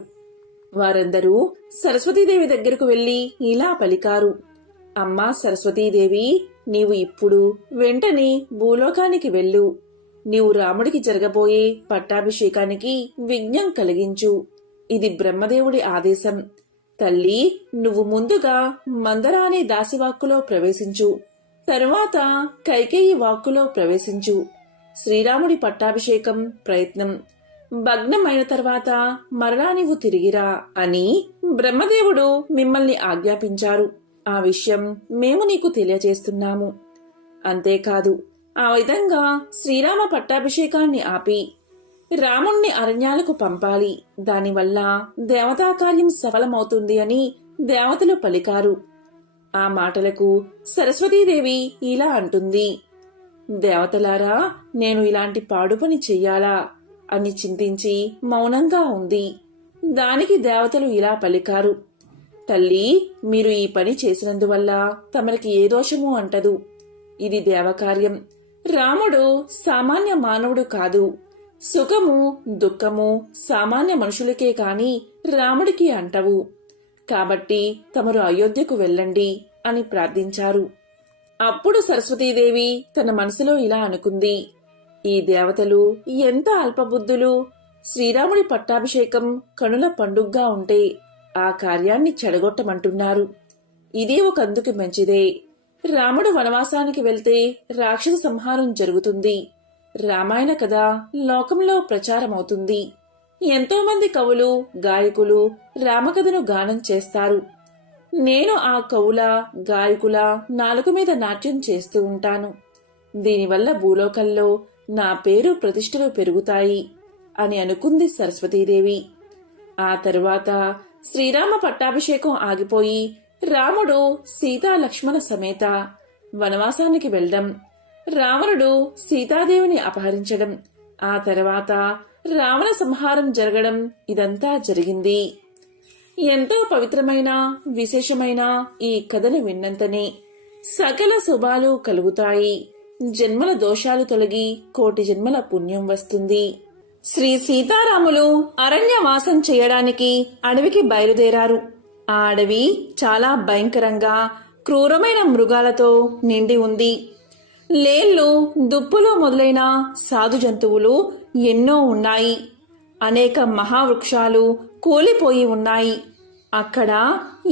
వారందరూ సరస్వతీదేవి దగ్గరకు వెళ్లి ఇలా పలికారు, అమ్మా సరస్వతీదేవి, నీవు ఇప్పుడు వెంటనే భూలోకానికి వెళ్ళు. నీవు రాముడికి జరగబోయే పట్టాభిషేకానికి విఘ్నం కలిగించు. ఇది బ్రహ్మదేవుడి ఆదేశం. తల్లి, నువ్వు ముందుగా మందర అనే దాసివాక్కులో ప్రవేశించు. తరువాత కైకేయి వాక్కులో ప్రవేశించు. శ్రీరాముడి పట్టాభిషేకం ప్రయత్నం భగ్నమైన తర్వాత మరలా నీవు తిరిగిరా అని బ్రహ్మదేవుడు మిమ్మల్ని ఆజ్ఞాపించారు. ఆ విషయం మేము నీకు తెలియజేస్తున్నాము. అంతేకాదు, ఆ విధంగా శ్రీరామ పట్టాభిషేకాన్ని ఆపి రాముణ్ణి అరణ్యాలకు పంపాలి. దానివల్ల దేవతాకార్యం సఫలమవుతుంది అని దేవతలు పలికారు. ఆ మాటలకు సరస్వతీదేవి ఇలా అంటుంది, దేవతలారా, నేను ఇలాంటి పాడు పని చెయ్యాలా అని చింతించి మౌనంగా ఉంది. దానికి దేవతలు ఇలా పలికారు, తల్లి, మీరు ఈ పని చేసినందువల్ల తమరికి ఏ దోషము అంటదు. ఇది దేవకార్యం. రాముడు సామాన్య మానవుడు కాదు. సుఖము దుఃఖము సామాన్య మనుషులకే కాని రాముడికి అంటవు. కాబట్టి తమరు అయోధ్యకు వెళ్ళండి అని ప్రార్థించారు. అప్పుడు సరస్వతీదేవి తన మనసులో ఇలా అనుకుంది, ఈ దేవతలు ఎంత అల్పబుద్ధులు. శ్రీరాముడి పట్టాభిషేకం కనుల పండుగ్గా ఉంటే ఆ కార్యాన్ని చెడగొట్టమంటున్నారు. ఇది ఒకందుకు మంచిదే. రాముడు వనవాసానికి వెళ్తే రాక్షస సంహారం జరుగుతుంది. రామాయణ కథ లోకంలో ప్రచారమవుతుంది. ఎంతో మంది కవులు గాయకులు రామకథను గానం చేస్తారు. నేను ఆ కవుల గాయకుల నాలుక మీద నాట్యం చేస్తూ ఉంటాను. దీనివల్ల భూలోకంలో నా పేరు ప్రతిష్టలు పెరుగుతాయి అని అనుకుంది సరస్వతీదేవి. ఆ తరువాత శ్రీరామ పట్టాభిషేకం ఆగిపోయి రాముడు సీతా లక్ష్మణ సమేత వనవాసానికి వెళ్లడం, రావణుడు సీతాదేవిని అపహరించడం, ఆ తర్వాత రావణ సంహారం జరగడం, ఇదంతా జరిగింది. ఎంతో పవిత్రమైన విశేషమైన ఈ కథను విన్నంతనే సకల శుభాలు కలుగుతాయి. జన్మల దోషాలు తొలగి కోటి జన్మల పుణ్యం వస్తుంది. శ్రీ సీతారాములు అరణ్యవాసం చేయడానికి అడవికి బయలుదేరారు. ఆ అడవి చాలా భయంకరంగా క్రూరమైన మృగాలతో నిండి ఉంది. లేళ్లు, దుప్పులు మొదలైన సాధు జంతువులు ఎన్నో ఉన్నాయి. అనేక మహావృక్షాలు కూలిపోయి ఉన్నాయి. అక్కడ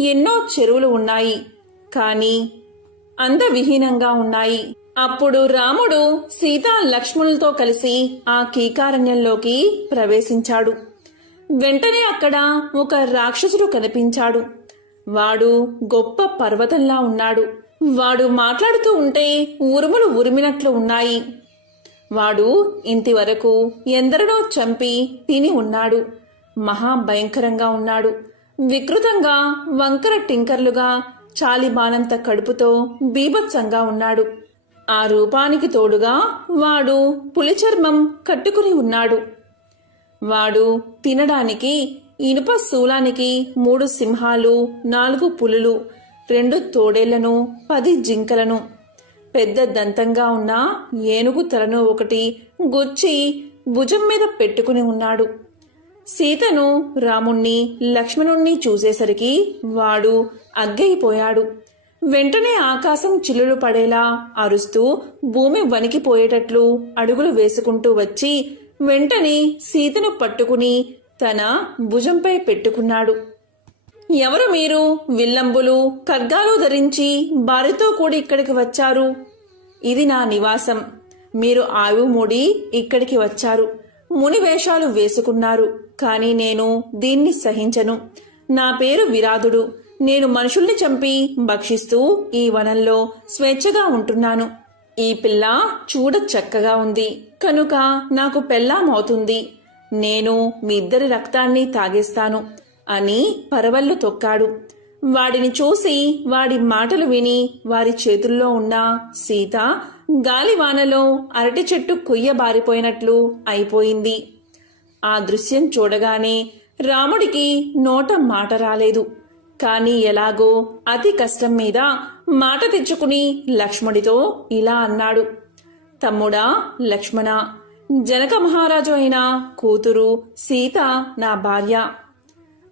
ఎన్నో చెరువులు ఉన్నాయి. కాని అందవిహీనంగా ఉన్నాయి. అప్పుడు రాముడు సీతా లక్ష్మణులతో కలిసి ఆ కీకారణ్యంలోకి ప్రవేశించాడు. వెంటనే అక్కడ ఒక రాక్షసుడు కనిపించాడు. వాడు గొప్ప పర్వతంలా ఉన్నాడు. వాడు మాట్లాడుతూ ఉంటే ఉరుములు ఉరిమినట్లు ఉన్నాయి. వాడు ఇంతవరకు ఎందరినో చంపి తిని ఉన్నాడు. మహాభయంకరంగా ఉన్నాడు. వికృతంగా వంకర టింకర్లుగా చాలిబానంత కడుపుతో బీభత్సంగా ఉన్నాడు. ఆ రూపానికి తోడుగా వాడు పులిచర్మం కట్టుకుని ఉన్నాడు. వాడు తినడానికి ఇనుప శూలానికి 3 సింహాలు, 4 పులులు, 2 తోడేళ్లను, 10 జింకలను, పెద్ద దంతంగా ఉన్న ఏనుగు తలను ఒకటి గుచ్చి భుజం మీద పెట్టుకుని ఉన్నాడు. సీతను, రాముణ్ణి, లక్ష్మణుణ్ణి చూసేసరికి వాడు అగ్గయిపోయాడు. వెంటనే ఆకాశం చిల్లులు పడేలా అరుస్తూ భూమి వణికిపోయేటట్లు అడుగులు వేసుకుంటూ వచ్చి వెంటనే సీతను పట్టుకుని తన భుజంపై పెట్టుకున్నాడు. ఎవరు మీరు? విల్లంబులు, ఖడ్గాలు ధరించి భార్యతో కూడి ఇక్కడికి వచ్చారు. ఇది నా నివాసం. మీరు ఆయువు మూడి ఇక్కడికి వచ్చారు. ముని వేషాలు వేసుకున్నారు. కానీ నేను దీన్ని సహించను. నా పేరు విరాధుడు. నేను మనుషుల్ని చంపి భక్షిస్తూ ఈ వనంలో స్వేచ్ఛగా ఉంటున్నాను. ఈ పిల్ల చూడ చక్కగా ఉంది కనుక నాకు పెళ్ళామవుతుంది. నేను మీ ఇద్దరి రక్తాన్ని తాగేస్తాను అని పరవళ్లు తొక్కాడు. వాడిని చూసి వాడి మాటలు విని వారి చేతుల్లో ఉన్న సీత గాలివానలో అరటి చెట్టు కొయ్యబారిపోయినట్లు అయిపోయింది. ఆ దృశ్యం చూడగానే రాముడికి నోట మాట రాలేదు. కాని ఎలాగో అతి కష్టం మీద మాట తెచ్చుకుని లక్ష్మణుడితో ఇలా అన్నాడు. తమ్ముడా లక్ష్మణ, జనక మహారాజు అయిన కూతురు సీత నా భార్య.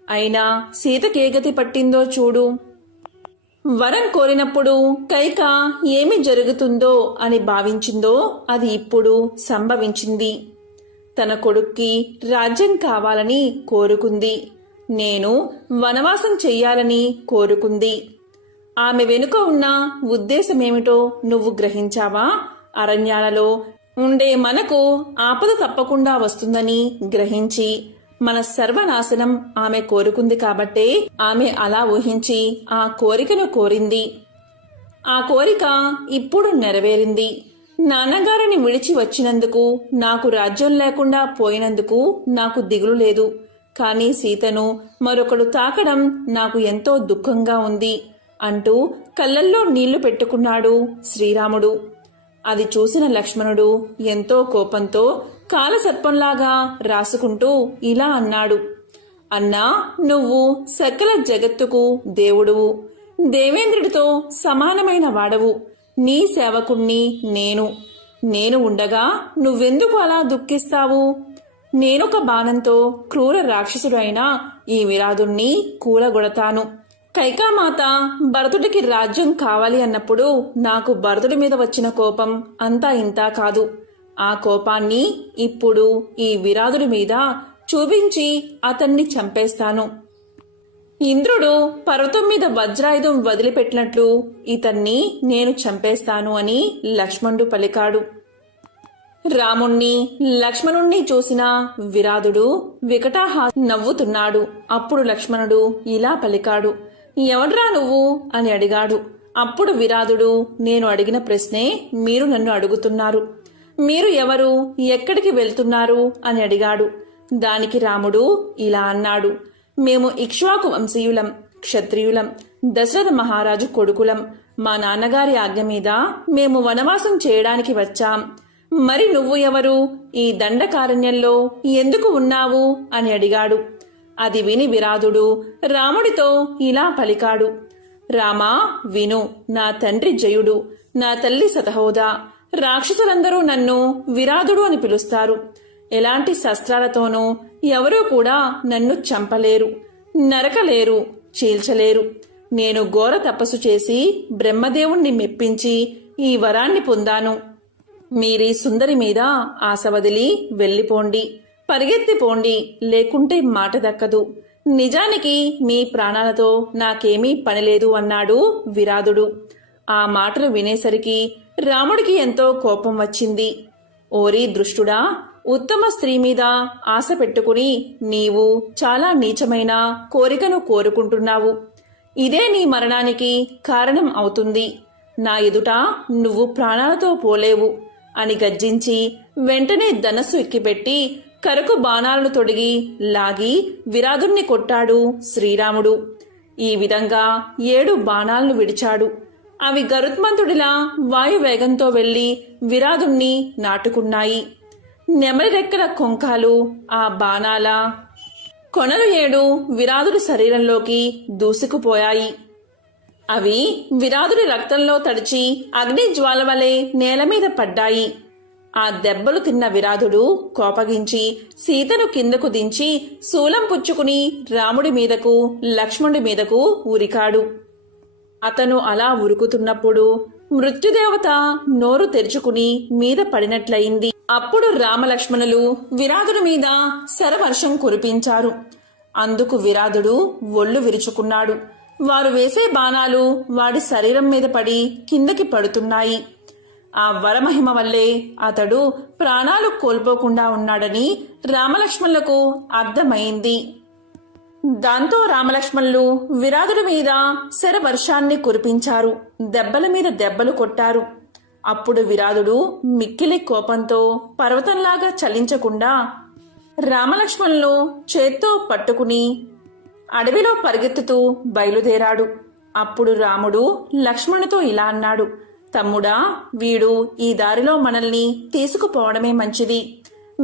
అయినా సీతకేగతి పట్టిందో చూడు. వరం కోరినప్పుడు కైక ఏమి జరుగుతుందో అని భావించిందో అది ఇప్పుడు సంభవించింది. తన కొడుక్కి రాజ్యం కావాలని కోరుకుంది. నేను వనవాసం చెయ్యాలని కోరుకుంది. ఆమె వెనుక ఉన్న ఉద్దేశమేమిటో నువ్వు గ్రహించావా? అరణ్యాలలో ఉండే మనకు ఆపద తప్పకుండా వస్తుందని గ్రహించి మన సర్వనాశనం ఆమె కోరుకుంది కాబట్టే ఆమె అలా ఊహించి ఆ కోరికను కోరింది. ఆ కోరిక ఇప్పుడు నెరవేరింది. నాన్నగారిని విడిచి వచ్చినందుకు, నాకు రాజ్యం లేకుండా పోయినందుకు నాకు దిగులు లేదు. కానీ సీతను మరొకడు తాకడం నాకు ఎంతో దుఃఖంగా ఉంది అంటూ కళ్ళల్లో నీళ్లు పెట్టుకున్నాడు శ్రీరాముడు. అది చూసిన లక్ష్మణుడు ఎంతో కోపంతో కాలసర్పంలాగా రాసుకుంటూ ఇలా అన్నాడు. అన్నా, నువ్వు సకల జగత్తుకు దేవుడువు, దేవేంద్రుడితో సమానమైన వాడవు. నీ సేవకుణ్ణి నేను ఉండగా నువ్వెందుకు అలా దుఃఖిస్తావు? నేనొక బాణంతో క్రూర రాక్షసుడైన ఈ విరాధుణ్ణి కూలగొడతాను. కైకామాత భరతుడికి రాజ్యం కావాలి అన్నప్పుడు నాకు భరతుడి మీద వచ్చిన కోపం అంతా ఇంతా కాదు. ఆ కోపాన్ని ఇప్పుడు ఈ విరాధుడి మీద చూపించి అతన్ని చంపేస్తాను. ఇంద్రుడు పర్వతం మీద వజ్రాయుధం వదిలిపెట్టినట్లు ఇతన్ని నేను చంపేస్తాను అని లక్ష్మణుడు పలికాడు. రాముణ్ణి లక్ష్మణుణ్ణి చూసిన విరాధుడు నవ్వుతున్నాడు. అప్పుడు లక్ష్మణుడు ఇలా పలికాడు. ఎవడ్రా నువ్వు అని అడిగాడు. అప్పుడు విరాధుడు, నేను అడిగిన ప్రశ్నే మీరు నన్ను అడుగుతున్నారు. మీరు ఎవరు, ఎక్కడికి వెళ్తున్నారు అని అడిగాడు. దానికి రాముడు ఇలా అన్నాడు. మేము ఇక్ష్వాకు వంశీయులం, క్షత్రియులం, దశరథ మహారాజు కొడుకులం. మా నాన్నగారి ఆజ్ఞ మీద మేము వనవాసం చేయడానికి వచ్చాం. మరి నువ్వు ఎవరు, ఈ దండకారణ్యంలో ఎందుకు ఉన్నావు అని అడిగాడు. అది విని విరాధుడు రాముడితో ఇలా పలికాడు. రామా విను, నా తండ్రి జయుడు, నా తల్లి శతహోద. రాక్షసులందరూ నన్ను విరాధుడు అని పిలుస్తారు. ఎలాంటి శస్త్రాలతోనూ ఎవరూ కూడా నన్ను చంపలేరు, నరకలేరు, చీల్చలేరు. నేను ఘోర తపస్సు చేసి బ్రహ్మదేవుణ్ణి మెప్పించి ఈ వరాన్ని పొందాను. మీరీ సుందరి మీద ఆశ వదిలి వెళ్ళిపోండి, పరిగెత్తిపోండి, లేకుంటే మాట దక్కదు. నిజానికి మీ ప్రాణాలతో నాకేమీ పనిలేదు అన్నాడు విరాధుడు. ఆ మాటలు వినేసరికి రాముడికి ఎంతో కోపం వచ్చింది. ఓరి దృష్టుడా, ఉత్తమ స్త్రీ మీద ఆశ పెట్టుకుని నీవు చాలా నీచమైన కోరికను కోరుకుంటున్నావు. ఇదే నీ మరణానికి కారణం అవుతుంది. నా ఎదుట నువ్వు ప్రాణాలతో పోలేవు అని గర్జించి వెంటనే ధనస్సు ఎక్కిపెట్టి కరకు బాణాలను తొడిగి లాగి విరాధుణ్ణి కొట్టాడు శ్రీరాముడు. ఈ విధంగా 7 బాణాలను విడిచాడు. అవి గరుత్మంతుడిలా వాయువేగంతో వెళ్లి విరాధుణ్ణి నాటుకున్నాయి. నెమలి రెక్కల కొంకాలు ఆ బాణాల కొనలు 7 విరాధుడి శరీరంలోకి దూసుకుపోయాయి. అవి విరాధుడి రక్తంలో తడిచి అగ్ని జ్వాల వలె నేల మీద పడ్డాయి. ఆ దెబ్బలు తిన్న విరాధుడు కోపగించి సీతను కిందకు దించి శూలం పుచ్చుకుని రాముడి మీదకు లక్ష్మణుడి మీదకు ఉరికాడు. అతను అలా ఉరుకుతున్నప్పుడు మృత్యుదేవత నోరు తెరుచుకుని మీద పడినట్లయింది. అప్పుడు రామలక్ష్మణులు విరాధుడి మీద శరవర్షం కురిపించారు. అందుకు విరాధుడు ఒళ్ళు విరుచుకున్నాడు. వారు వేసే బాణాలు వాడి శరీరం మీద పడి కిందకి పడుతున్నాయి. ఆ వరమహిమ వల్లే అతడు ప్రాణాలు కోల్పోకుండా ఉన్నాడని రామలక్ష్మణులకు అర్థమైంది. దాంతో రామలక్ష్మణులు విరాధుడి మీద శరవర్షాన్ని కురిపించారు. దెబ్బల మీద దెబ్బలు కొట్టారు. అప్పుడు విరాధుడు మిక్కిలి కోపంతో పర్వతంలాగా చలించకుండా రామలక్ష్మణులు చేత్తో పట్టుకుని అడవిలో పరిగెత్తుతూ బయలుదేరాడు. అప్పుడు రాముడు లక్ష్మణుతో ఇలా అన్నాడు, తమ్ముడా, వీడు ఈ దారిలో మనల్ని తీసుకుపోవడమే మంచిది.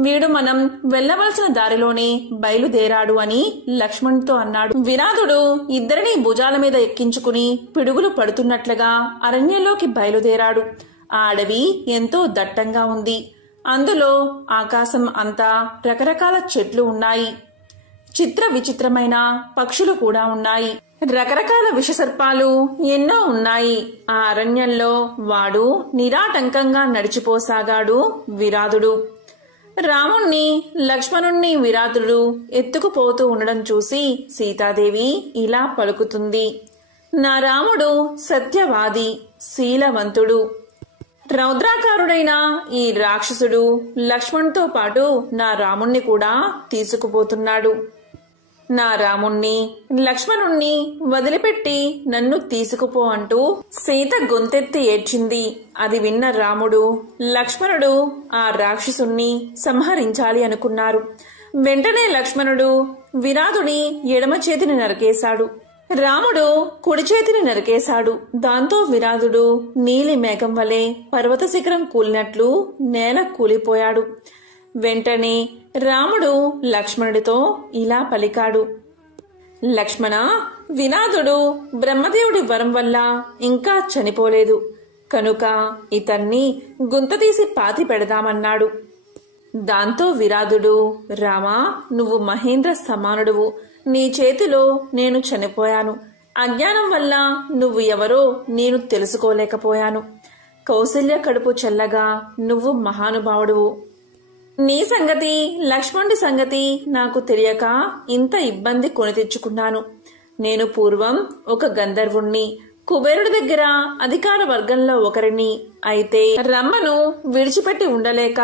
వీడు మనం వెళ్లవలసిన దారిలోనే బయలుదేరాడు అని లక్ష్మణుతో అన్నాడు. విరాధుడు ఇద్దరిని భుజాల మీద ఎక్కించుకుని పిడుగులు పడుతున్నట్లుగా అరణ్యంలోకి బయలుదేరాడు. ఆ అడవి ఎంతో దట్టంగా ఉంది. అందులో ఆకాశం అంతా రకరకాల చెట్లు ఉన్నాయి. చిత్ర విచిత్రమైన పక్షులు కూడా ఉన్నాయి. రకరకాల విషసర్పాలు ఎన్నో ఉన్నాయి. ఆ అరణ్యంలో వాడు నిరాటంకంగా నడిచిపోసాగాడు విరాధుడు. రాముణ్ణి లక్ష్మణుణ్ణి విరాధుడు ఎత్తుకుపోతూ ఉండడం చూసి సీతాదేవి ఇలా పలుకుతుంది, నా రాముడు సత్యవాది, శీలవంతుడు. రౌద్రాకారుడైన ఈ రాక్షసుడు లక్ష్మణ్తో పాటు నా రాముణ్ణి కూడా తీసుకుపోతున్నాడు. నా రాముణ్ణి లక్ష్మణుణ్ణి వదిలిపెట్టి నన్ను తీసుకుపో అంటూ సీత గొంతెత్తి ఏడ్చింది. అది విన్న రాముడు లక్ష్మణుడు ఆ రాక్షసుణ్ణి సంహరించాలి అనుకున్నారు. వెంటనే లక్ష్మణుడు విరాధుని ఎడమ చేతిని నరికేశాడు. రాముడు కుడి చేతిని నరికేశాడు. దాంతో విరాధుడు నీలి మేఘం వలె పర్వత శిఖరం కూలినట్లు నేల కూలిపోయాడు. వెంటనే రాముడు లక్ష్మణుడితో ఇలా పలికాడు, లక్ష్మణ, విరాధుడు బ్రహ్మదేవుడి వరం వల్ల ఇంకా చనిపోలేదు కనుక ఇతన్ని గుంతతీసి పాతి పెడదామన్నాడు. దాంతో విరాధుడు, రామా, నువ్వు మహేంద్ర సమానుడువు. నీ చేతిలో నేను చనిపోయాను. అజ్ఞానం వల్ల నువ్వు ఎవరో నేను తెలుసుకోలేకపోయాను. కౌసల్య కడుపు చల్లగా నువ్వు మహానుభావుడువు. నీ సంగతి లక్ష్మణుడి సంగతి నాకు తెలియక ఇంత ఇబ్బంది కొని తెచ్చుకున్నాను. నేను పూర్వం ఒక గంధర్వుణ్ణి, కుబేరుడి దగ్గర అధికార వర్గంలో ఒకరిని. అయితే రమ్మను విడిచిపెట్టి ఉండలేక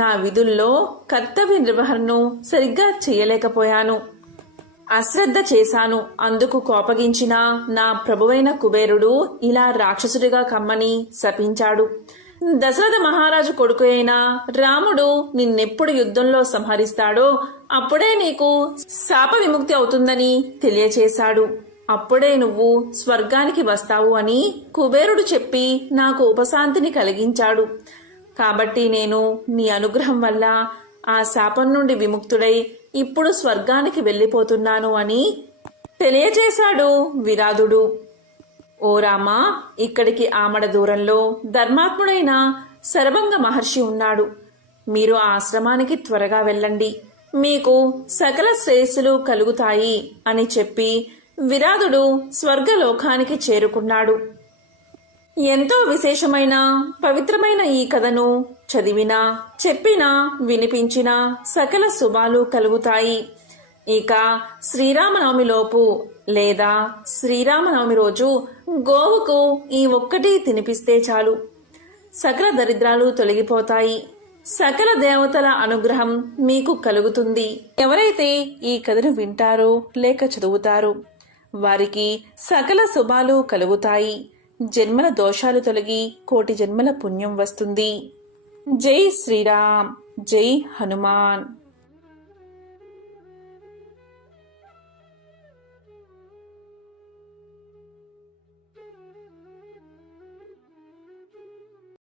నా విధుల్లో కర్తవ్య నిర్వహణను సరిగ్గా చేయలేకపోయాను. అశ్రద్ధ చేశాను. అందుకు కోపగించిన నా ప్రభువైన కుబేరుడు ఇలా రాక్షసుడిగా కమ్మని శపించాడు. దశరథ మహారాజు కొడుకు అయిన రాముడు నిన్నెప్పుడు యుద్ధంలో సంహరిస్తాడో అప్పుడే నీకు శాప విముక్తి అవుతుందని తెలియచేశాడు. అప్పుడే నువ్వు స్వర్గానికి వస్తావు అని కుబేరుడు చెప్పి నాకు ఉపశాంతిని కలిగించాడు. కాబట్టి నేను నీ అనుగ్రహం వల్ల ఆ శాపం నుండి విముక్తుడై ఇప్పుడు స్వర్గానికి వెళ్ళిపోతున్నాను అని తెలియచేశాడు విరాధుడు. ఓ రామా, ఇక్కడికి ఆమడ దూరంలో ధర్మాత్ముడైన శరభంగ మహర్షి ఉన్నాడు. మీరు ఆ ఆశ్రమానికి త్వరగా వెళ్ళండి. మీకు సకల శ్రేయస్సులు కలుగుతాయి అని చెప్పి విరాధుడు స్వర్గలోకానికి చేరుకున్నాడు. ఎంతో విశేషమైన పవిత్రమైన ఈ కథను చదివినా చెప్పినా వినిపించినా సకల శుభాలు కలుగుతాయి. ఇక శ్రీరామనవమిలోపు లేదా శ్రీరామనవమి రోజు గోవుకు ఈ ఒక్కటి తినిపిస్తే చాలు సకల దరిద్రాలు తొలగిపోతాయి. సకల దేవతల అనుగ్రహం మీకు కలుగుతుంది. ఎవరైతే ఈ కథను వింటారో లేక చదువుతారో వారికి సకల శుభాలు కలుగుతాయి. జన్మల దోషాలు తొలగి కోటి జన్మల పుణ్యం వస్తుంది. జై శ్రీరామ్, జై హనుమాన్.